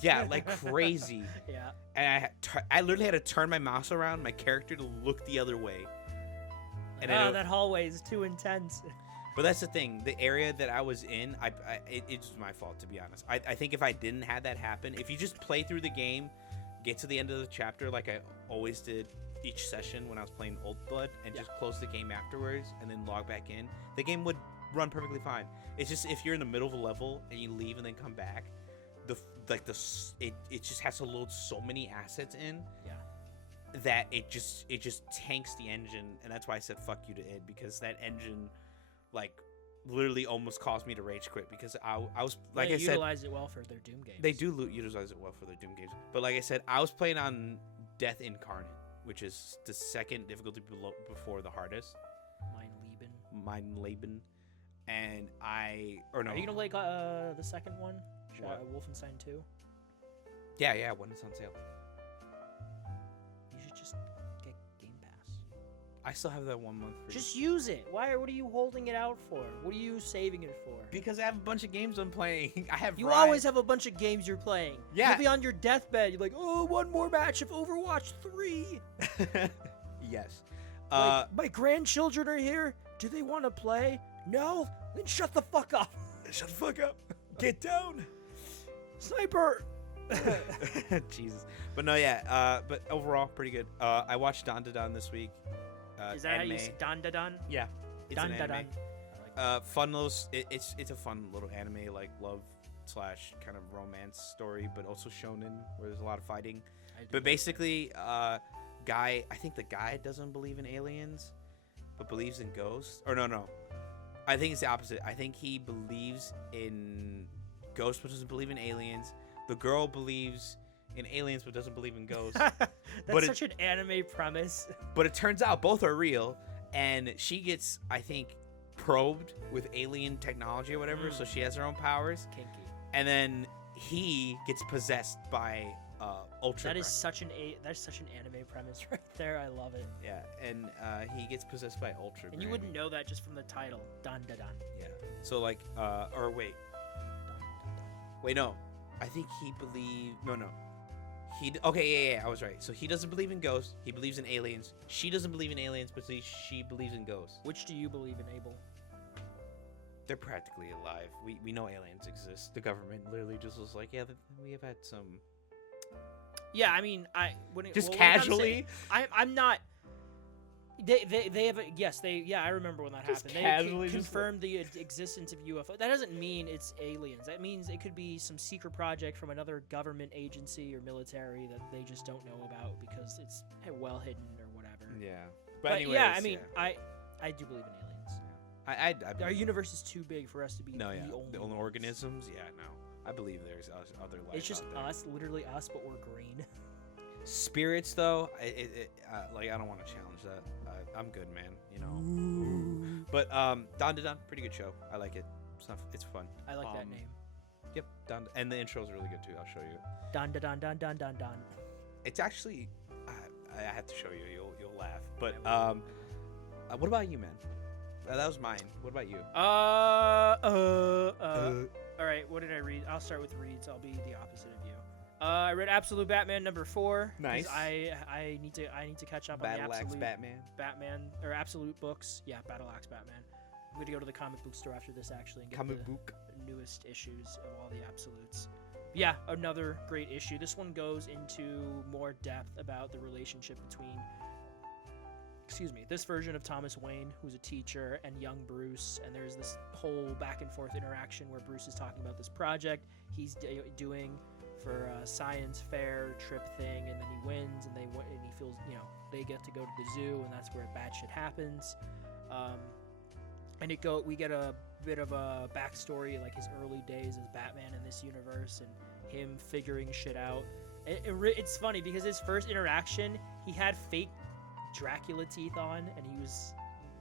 yeah, like crazy. Yeah. And I literally had to turn my mouse around, my character to look the other way. And that hallway is too intense. But that's the thing. The area that I was in, it's my fault, to be honest. I think if I didn't have that happen, if you just play through the game, get to the end of the chapter like I always did each session when I was playing Old Blood, and just close the game afterwards and then log back in, the game would run perfectly fine. It's just if you're in the middle of a level and you leave and then come back, it just has to load so many assets in. Yeah. That it just tanks the engine, and that's why I said fuck you to id, because that engine like literally almost caused me to rage quit, because I was like, I said, utilize it well for their Doom games. They do utilize it well for their Doom games, but like I said, I was playing on Death Incarnate, which is the second difficulty before the hardest. Mein Leben, and Are you gonna like the second one? Wolfenstein 2? Yeah, when it's on sale. You should just get Game Pass. I still have that 1 month free. Just use it. What are you holding it out for? What are you saving it for? Because I have a bunch of games I'm playing. You always have a bunch of games you're playing. Yeah. You'll be on your deathbed. You're like, oh, one more match of Overwatch 3. Yes. My grandchildren are here. Do they want to play? No? Then shut the fuck up. Shut the fuck up. Get down. Sniper. Jesus. But no, yeah. But overall, pretty good. I watched Dan Da Dan this week. Is that anime. how you say Dan Da Dan? Yeah. It's Dan an Da anime. Dan. Fun little. It's a fun little anime, like love / kind of romance story, but also shonen, where there's a lot of fighting. But basically, I think the guy doesn't believe in aliens, but believes in ghosts. Or no. I think it's the opposite. I think he believes in ghosts, but doesn't believe in aliens. The girl believes in aliens, but doesn't believe in ghosts. That's such an anime premise. But it turns out both are real, and she gets, I think, probed with alien technology or whatever, so she has her own powers. Kinky. And then he gets possessed by Ultra. That's such an anime premise right there. I love it. Yeah, and he gets possessed by Ultra. And you wouldn't know that just from the title, Dan Da Dan. Yeah. So like, or wait, no. I think he believed. No. Yeah, I was right. So he doesn't believe in ghosts. He believes in aliens. She doesn't believe in aliens, but she believes in ghosts. Which do you believe in, Abel? They're practically alive. We know aliens exist. The government literally just was like, yeah, we have had some. Yeah, I mean, casually. I'm not. They have I remember when that happened. They confirmed the existence of UFO. That doesn't mean it's aliens. That means it could be some secret project from another government agency or military that they just don't know about because it's well hidden or whatever. Yeah, but anyways, yeah, I mean, yeah. I do believe in aliens. I our universe is too big for us to be the only organisms. Yeah, no, I believe there's other life. It's just us, literally us, but we're green. Spirits, though, like I don't want to challenge that. I'm good, man. You know. Ooh. But Dan Da Dan, pretty good show. I like it. It's fun. I like that name. Yep, Dan, and the intro is really good too. I'll show you. Dan Da Dan Dan Dan Dan Dan. It's actually, I have to show you. You'll laugh. But what about you, man? That was mine. What about you? All right. What did I read? I'll start with reads. I'll be the opposite of you. I read Absolute Batman #4. Nice. I need to catch up on the Absolute Batman or Absolute books. Yeah, Battle Axe Batman. I'm gonna go to the comic book store after this actually and get the newest issues of all the Absolutes. Yeah, another great issue. This one goes into more depth about the relationship between this version of Thomas Wayne, who's a teacher, and young Bruce, and there's this whole back and forth interaction where Bruce is talking about this project he's doing for a science fair trip thing, and then he wins, and he feels, they get to go to the zoo, and that's where bad shit happens. And we get a bit of a backstory, like his early days as Batman in this universe, and him figuring shit out. It's funny because his first interaction, he had fake Dracula teeth on, and he was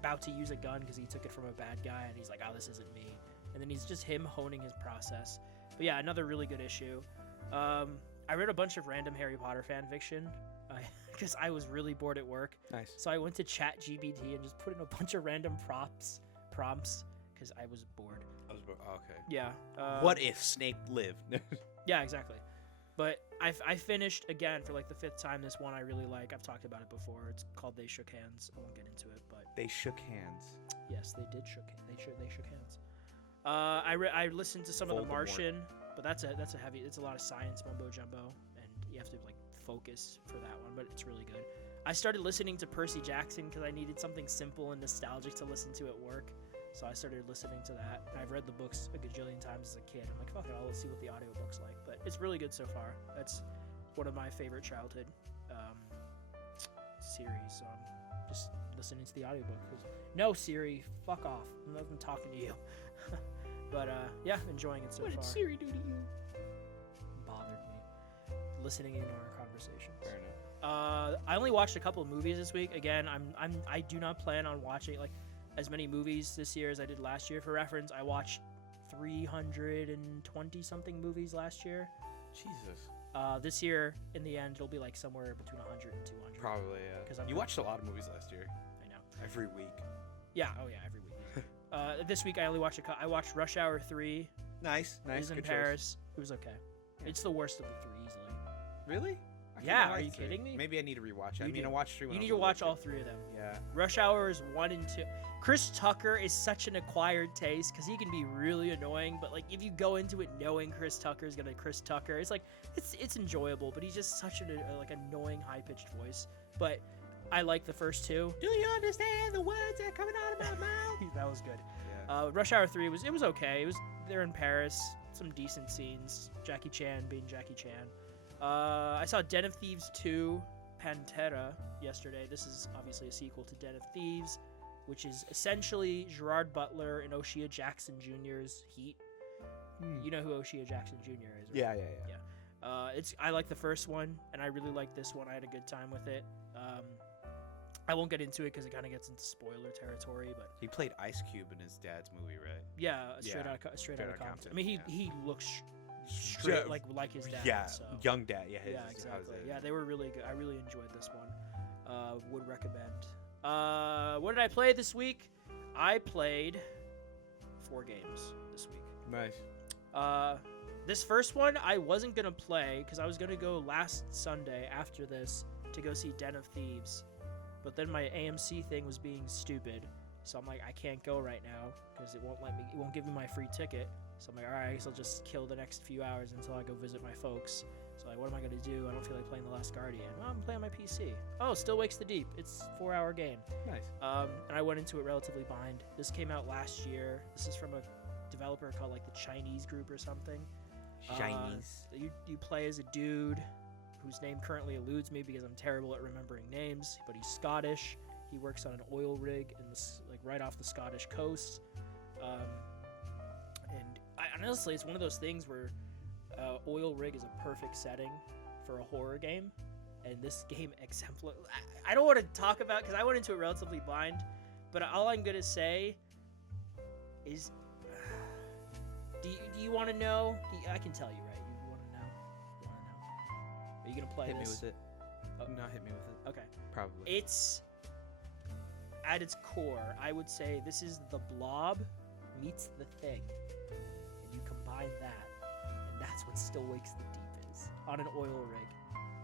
about to use a gun because he took it from a bad guy, and he's like, oh, this isn't me. And then he's just him honing his process. But yeah, another really good issue. I read a bunch of random Harry Potter fan fiction because I was really bored at work. Nice. So I went to ChatGPT and just put in a bunch of random prompts because I was bored. Okay. Yeah. What if Snape lived? Yeah, exactly. But I finished, again, for like the 5th time, this one I really like. I've talked about it before. It's called They Shook Hands. I won't get into it, but... They shook hands. Yes, they did shook hands. They shook hands. I listened to some of The Martian, but that's a heavy... It's a lot of science mumbo-jumbo, and you have to, like, focus for that one, but it's really good. I started listening to Percy Jackson because I needed something simple and nostalgic to listen to at work. So I started listening to that. I've read the books a gajillion times as a kid. I'm like, fuck it, I'll see what the audiobook's like. But it's really good so far. That's one of my favorite childhood series. So I'm just listening to the audiobook. No, Siri, fuck off. I'm not even talking to you. But yeah, enjoying it so far. What did Siri do to you? Bothered me. Listening in on our conversations. Fair enough. I only watched a couple of movies this week. Again, I do not plan on watching as many movies this year as I did last year. For reference, I watched 320 something movies last year. Jesus. This year, in the end, it'll be like somewhere between 100 and 200. Probably, yeah. 'Cause You watched a lot of movies last year. I know. Every week. Yeah. Oh yeah, every week. This week I only watched I watched Rush Hour 3. Nice. It was in Good Paris. It was okay. Yeah. It's the worst of the 3 easily. choice. Really? I Yeah, kinda are you liked it. kidding me? Maybe I need to rewatch it. You do. I watched 3 when You I need was to watch little all 3 of them. kid. Yeah. Rush Hour is 1 and 2. Chris Tucker is such an acquired taste because he can be really annoying. But like, if you go into it knowing Chris Tucker is gonna Chris Tucker, it's like it's enjoyable. But he's just such an annoying, high pitched voice. But I like the first 2. Do you understand the words that are coming out of my mouth? That was good. Yeah. Rush Hour 3 was okay. They're in Paris, some decent scenes. Jackie Chan being Jackie Chan. I saw Den of Thieves 2, Pantera yesterday. This is obviously a sequel to Den of Thieves, which is essentially Gerard Butler and O'Shea Jackson Jr.'s Heat. You know who O'Shea Jackson Jr. is, right? Yeah. I like the first one, and I really like this one. I had a good time with it. I won't get into it because it kind of gets into spoiler territory, but He played Ice Cube in his dad's movie, right? yeah, straight Yeah, out of Straight Outta Compton. Compton, I mean, yeah. he looks straight Yeah, like his dad. Yeah, So. young dad. Yeah, Yeah, exactly. Yeah, they were really good. I really enjoyed this one. Would recommend. What did I play this week? I played 4 games this week. Nice. This first one I wasn't gonna play because I was gonna go last Sunday after this to go see Den of Thieves, but then my AMC thing was being stupid, so I'm like, I can't go right now because it won't give me my free ticket. So I'm like, all right, I guess I'll just kill the next few hours until I go visit my folks. So like, what am I gonna do? I don't feel like playing The Last Guardian. Well, I'm playing on my PC. Oh, Still Wakes the Deep. It's a 4-hour game. Nice. And I went into it relatively blind. This came out last year. This is from a developer called like the Chinese Group or something. Chinese. You play as a dude whose name currently eludes me because I'm terrible at remembering names, but he's Scottish. He works on an oil rig right off the Scottish coast. Honestly, it's one of those things where oil rig is a perfect setting for a horror game, and this game I don't want to talk about because I went into it relatively blind, but all I'm gonna say is, do you want to know? I can tell you, right? You want to know? You want to know? Are you gonna play Hit this? me with it. Oh. No, hit me with it. Okay. Probably. It's at its core, I would say this is The Blob meets The Thing, and you combine that, and that's what Still Wakes the Deep is on an oil rig.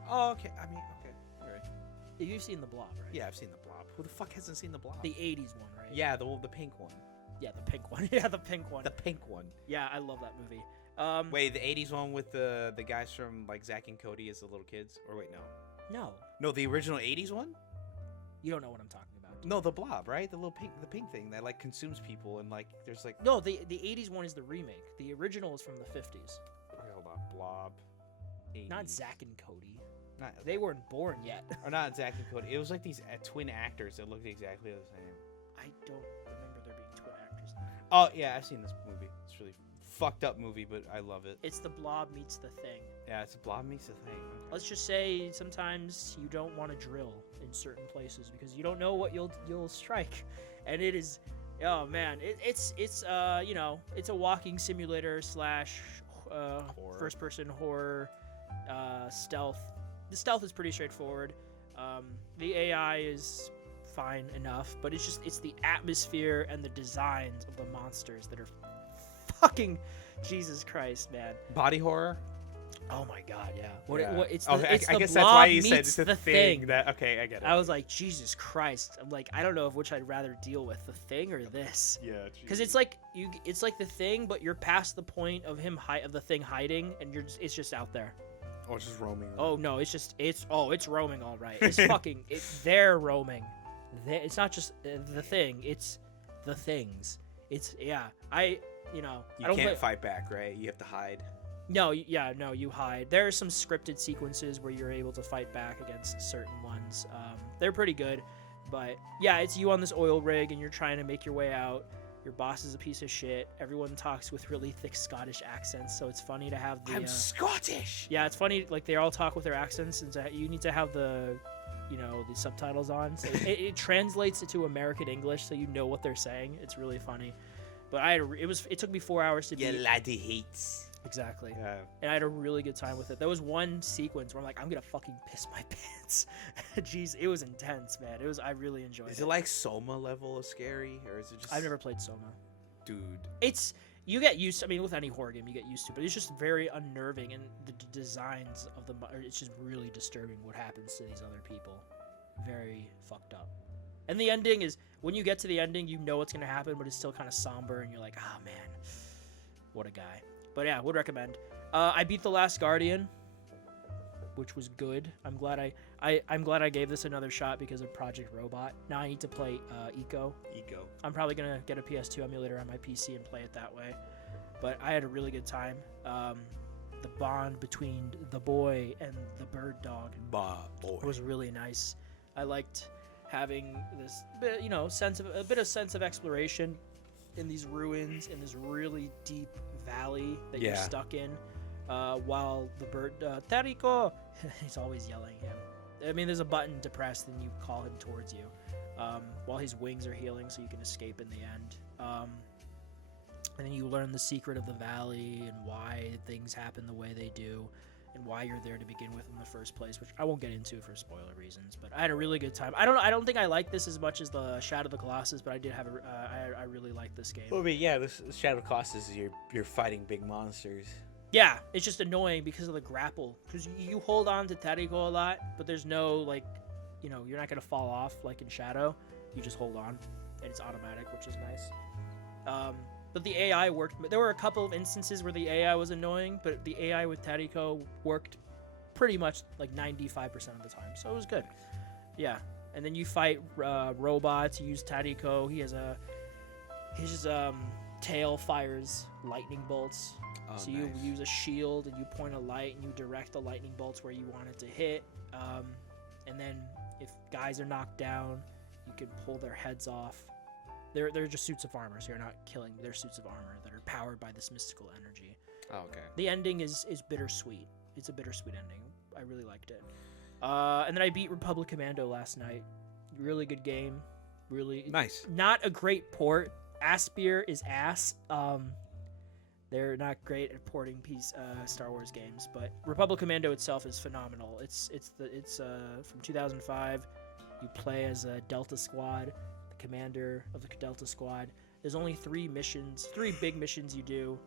Oh, okay. I mean, okay. All right. You've seen The Blob, right? Yeah, I've seen the Blob. Who the fuck hasn't seen the Blob? The 80s one, right? Yeah, the pink one. Yeah, the pink one. Yeah, the pink one. The pink one. Yeah, I love that movie. Wait, the 80s one with the guys from like Zack and Cody as the little kids? Or wait, no. No, No, the original 80s one? you don't know what I'm talking about. No, the Blob, right? The pink thing that like consumes people and like there's like No, the 80s one is the remake. The original is from the 50s. okay, hold on. Blob 80s. Not Zack and Cody. Not, They weren't born yet. or not Zack and Cody. It was like these twin actors that looked exactly the same. I don't remember there being twin actors. Oh, yeah, I've seen this movie. It's really fucked up movie, but I love it. It's The Blob meets The Thing. Yeah, it's a Blob meets the thing. Okay. Let's just say sometimes you don't want to drill in certain places because you don't know what you'll strike. and it is, oh man, it's you know, it's a walking simulator slash first person horror stealth. The stealth is pretty straightforward. The AI is fine enough, but it's the atmosphere and the designs of the monsters that are fucking Jesus Christ, man. Body horror. Oh my god, yeah. It's I the guess that's Blob why you said meets it's a the thing. That okay, I get it. I was like, Jesus Christ. I'm like, I don't know which I'd rather deal with, the Thing or this. Yeah. Because it's like the Thing, but you're past the point of the Thing hiding, and it's just out there. Oh, it's just roaming. Oh no, it's roaming all right. They're roaming. It's not just the Thing. It's the things. It's you can't fight back, right? You have to hide. No, you hide. There are some scripted sequences where you're able to fight back against certain ones. They're pretty good, but yeah, it's you on this oil rig and you're trying to make your way out. Your boss is a piece of shit. Everyone talks with really thick Scottish accents, so it's funny to have the... I'm Scottish! Yeah, it's funny, like, they all talk with their accents, and you need to have the subtitles on. So it translates it to American English, so you know what they're saying. It's really funny. But it took me 4 hours to beat. Yeah, laddie hates. Exactly. Yeah. And I had a really good time with it. There was one sequence where I'm like, I'm gonna fucking piss my pants. Jeez, it was intense, man. I really enjoyed it. Is it like Soma level of scary, or is it just? I've never played Soma. Dude. You get used to, I mean, with any horror game, you get used to, but it's just very unnerving, and the designs of it's just really disturbing what happens to these other people. Very fucked up. And the ending is, when you get to the ending, you know what's gonna happen, but it's still kind of somber, and you're like, oh man, what a guy. But yeah, would recommend. I beat The Last Guardian, which was good. I'm glad I gave this another shot because of Project Robot. Now I need to play Eco. I'm probably gonna get a PS2 emulator on my PC and play it that way. But I had a really good time. The bond between the boy and the bird dog was really nice. I liked having this bit, a bit of sense of exploration in these ruins, in this really deep valley that you're stuck in, while the bird Tarico, he's always yelling him. I mean, there's a button to press, then you call him towards you, while his wings are healing, so you can escape in the end. And then you learn the secret of the valley and why things happen the way they do, and why you're there to begin with in the first place, which I won't get into for spoiler reasons. But I had a really good time. I don't think I like this as much as the Shadow of the Colossus, but I did have I really like this game. Well, but yeah, this Shadow of the Colossus is you're fighting big monsters. Yeah, it's just annoying because of the grapple. Because you hold on to Tarico a lot, but there's no, you're not going to fall off like in Shadow. You just hold on, and it's automatic, which is nice. But the AI worked. There were a couple of instances where the AI was annoying, but the AI with Tarico worked pretty much like 95% of the time, so it was good. Yeah, and then you fight robots. You use Tarico. His tail fires lightning bolts. So you use a shield and you point a light and you direct the lightning bolts where you want it to hit. And then if guys are knocked down, you can pull their heads off. They're just suits of armor, so you're not killing. They're suits of armor that are powered by this mystical energy. Oh, okay. The ending is bittersweet. It's a bittersweet ending. I really liked it. And then I beat Republic Commando last night. Really good game. Really nice. Not a great port. Aspyr is ass. They're not great at porting Star Wars games, but Republic Commando itself is phenomenal. It's from 2005. You play as a Delta Squad, the commander of the Delta Squad. There's only three big missions you do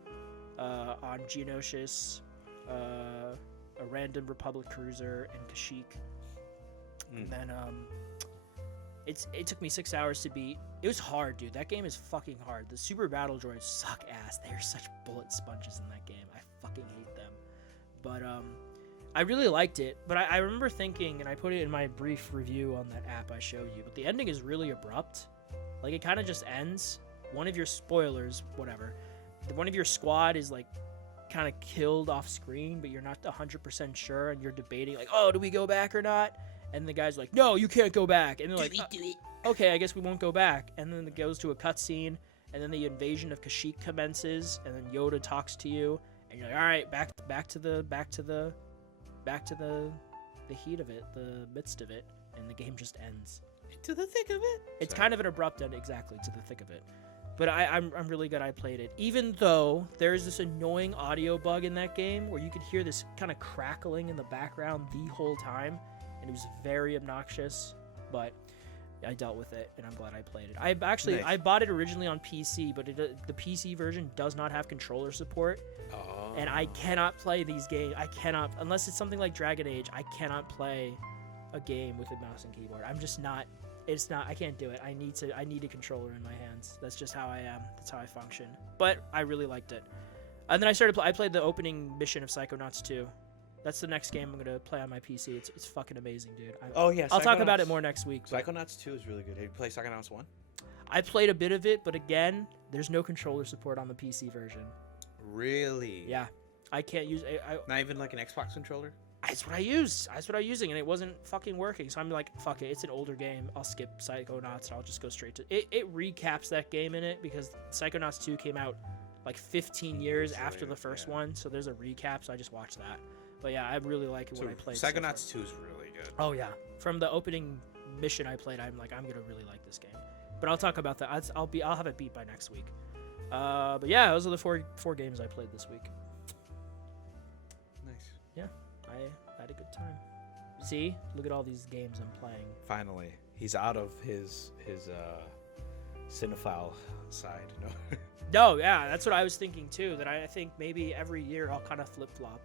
on Geonosis, a random Republic cruiser, and Kashyyyk. And then it took me 6 hours to beat. It was hard, dude. That game is fucking hard. The super battle droids suck ass. They are such bullet sponges in that game. I fucking hate them. But I really liked it. But I remember thinking, and I put it in my brief review on that app I showed you, but the ending is really abrupt. Like, it kind of just ends. One of your spoilers, whatever. One of your squad is, like, kind of killed off screen, but you're not 100% sure, and you're debating, like, oh, do we go back or not? And the guy's like, no, you can't go back. And they're like, do it. Okay, I guess we won't go back. And then it goes to a cutscene, and then the invasion of Kashyyyk commences, and then Yoda talks to you, and you're like, all right, back to the heat of it, the midst of it, and the game just ends. To the thick of it. It's Sorry. kind of an abrupt end, exactly, to the thick of it. But I'm really glad I played it. Even though there's this annoying audio bug in that game where you could hear this kind of crackling in the background the whole time, and it was very obnoxious. But I dealt with it, and I'm glad I played it. I bought it originally on PC, but the PC version does not have controller support, and I cannot play these games. I cannot, unless it's something like Dragon Age. I cannot play a game with a mouse and keyboard. I'm just not. It's not. I can't do it. I need a controller in my hands. That's just how I am. That's how I function. But I really liked it. And then I played the opening mission of Psychonauts 2. That's the next game I'm gonna play on my PC. It's fucking amazing, dude. I'll talk about it more next week. Psychonauts 2 is really good. Have you played Psychonauts 1? I played a bit of it, but again, there's no controller support on the PC version. Really? Yeah, I can't use. Not even like an Xbox controller. That's what I used. That's what I was using, and it wasn't fucking working. So I'm like, fuck it. It's an older game. I'll skip Psychonauts, and I'll just go straight to it. It recaps that game in it because Psychonauts 2 came out like 15 years after the first one, so there's a recap. So I just watched that. But yeah, I really like it when I played. Psychonauts 2 is really good. Oh yeah, from the opening mission I played, I'm like, I'm gonna really like this game. But I'll talk about that. I'll have it beat by next week. But yeah, those are the four games I played this week. Nice. Yeah, I had a good time. See, look at all these games I'm playing. Finally, he's out of his cinephile side. No. No, yeah, that's what I was thinking too. That I think maybe every year I'll kind of flip flop.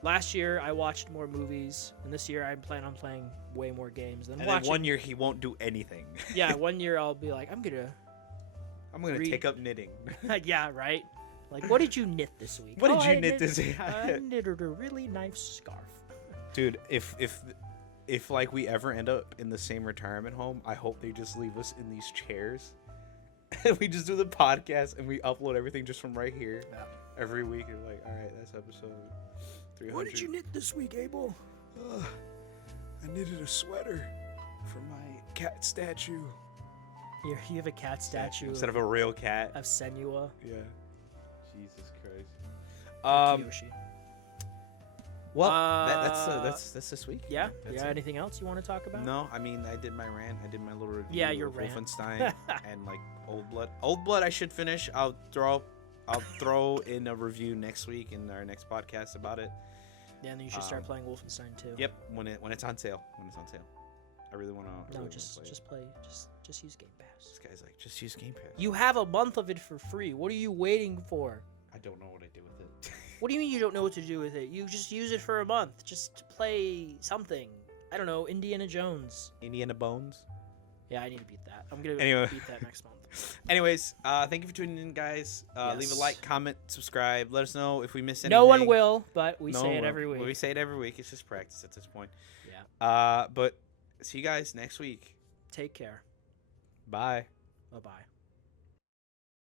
Last year I watched more movies, and this year I plan on playing way more games. And then one year he won't do anything. Yeah, one year I'll be like, I'm gonna take up knitting. Yeah, right. Like, what did you knit this week? What did you knit this week? I knitted a really nice scarf. Dude, if like we ever end up in the same retirement home, I hope they just leave us in these chairs. And we just do the podcast and we upload everything just from right here every week. And we're like, all right, that's episode 300. What did you knit this week, Abel? I knitted a sweater for my cat statue. You have a cat statue instead of a real cat of Senua. Yeah. Jesus Christ. Yoshi. Well, that's this week. Yeah. That's Yeah. it. Anything else you want to talk about? No, I mean I did my rant. I did my little review. Yeah, your of rant. Wolfenstein and like Old Blood. Old Blood I should finish. I'll throw in a review next week in our next podcast about it. Yeah, and then you should start playing Wolfenstein too. Yep, when it's on sale. I really want to. No, just play. Just use Game Pass. This guy's like, just use Game Pass. You have a month of it for free. What are you waiting for? I don't know what I do with it. What do you mean you don't know what to do with it? You just use it for a month. Just play something. I don't know, Indiana Jones. Indiana Bones. Yeah, I need to beat that. I'm gonna beat that next month. Anyways, thank you for tuning in, guys. Leave a like, comment, subscribe. Let us know if we miss anything. No one will, but we say it every week. We say it every week. It's just practice at this point. Yeah. But see you guys next week. Take care. Bye. Bye-bye.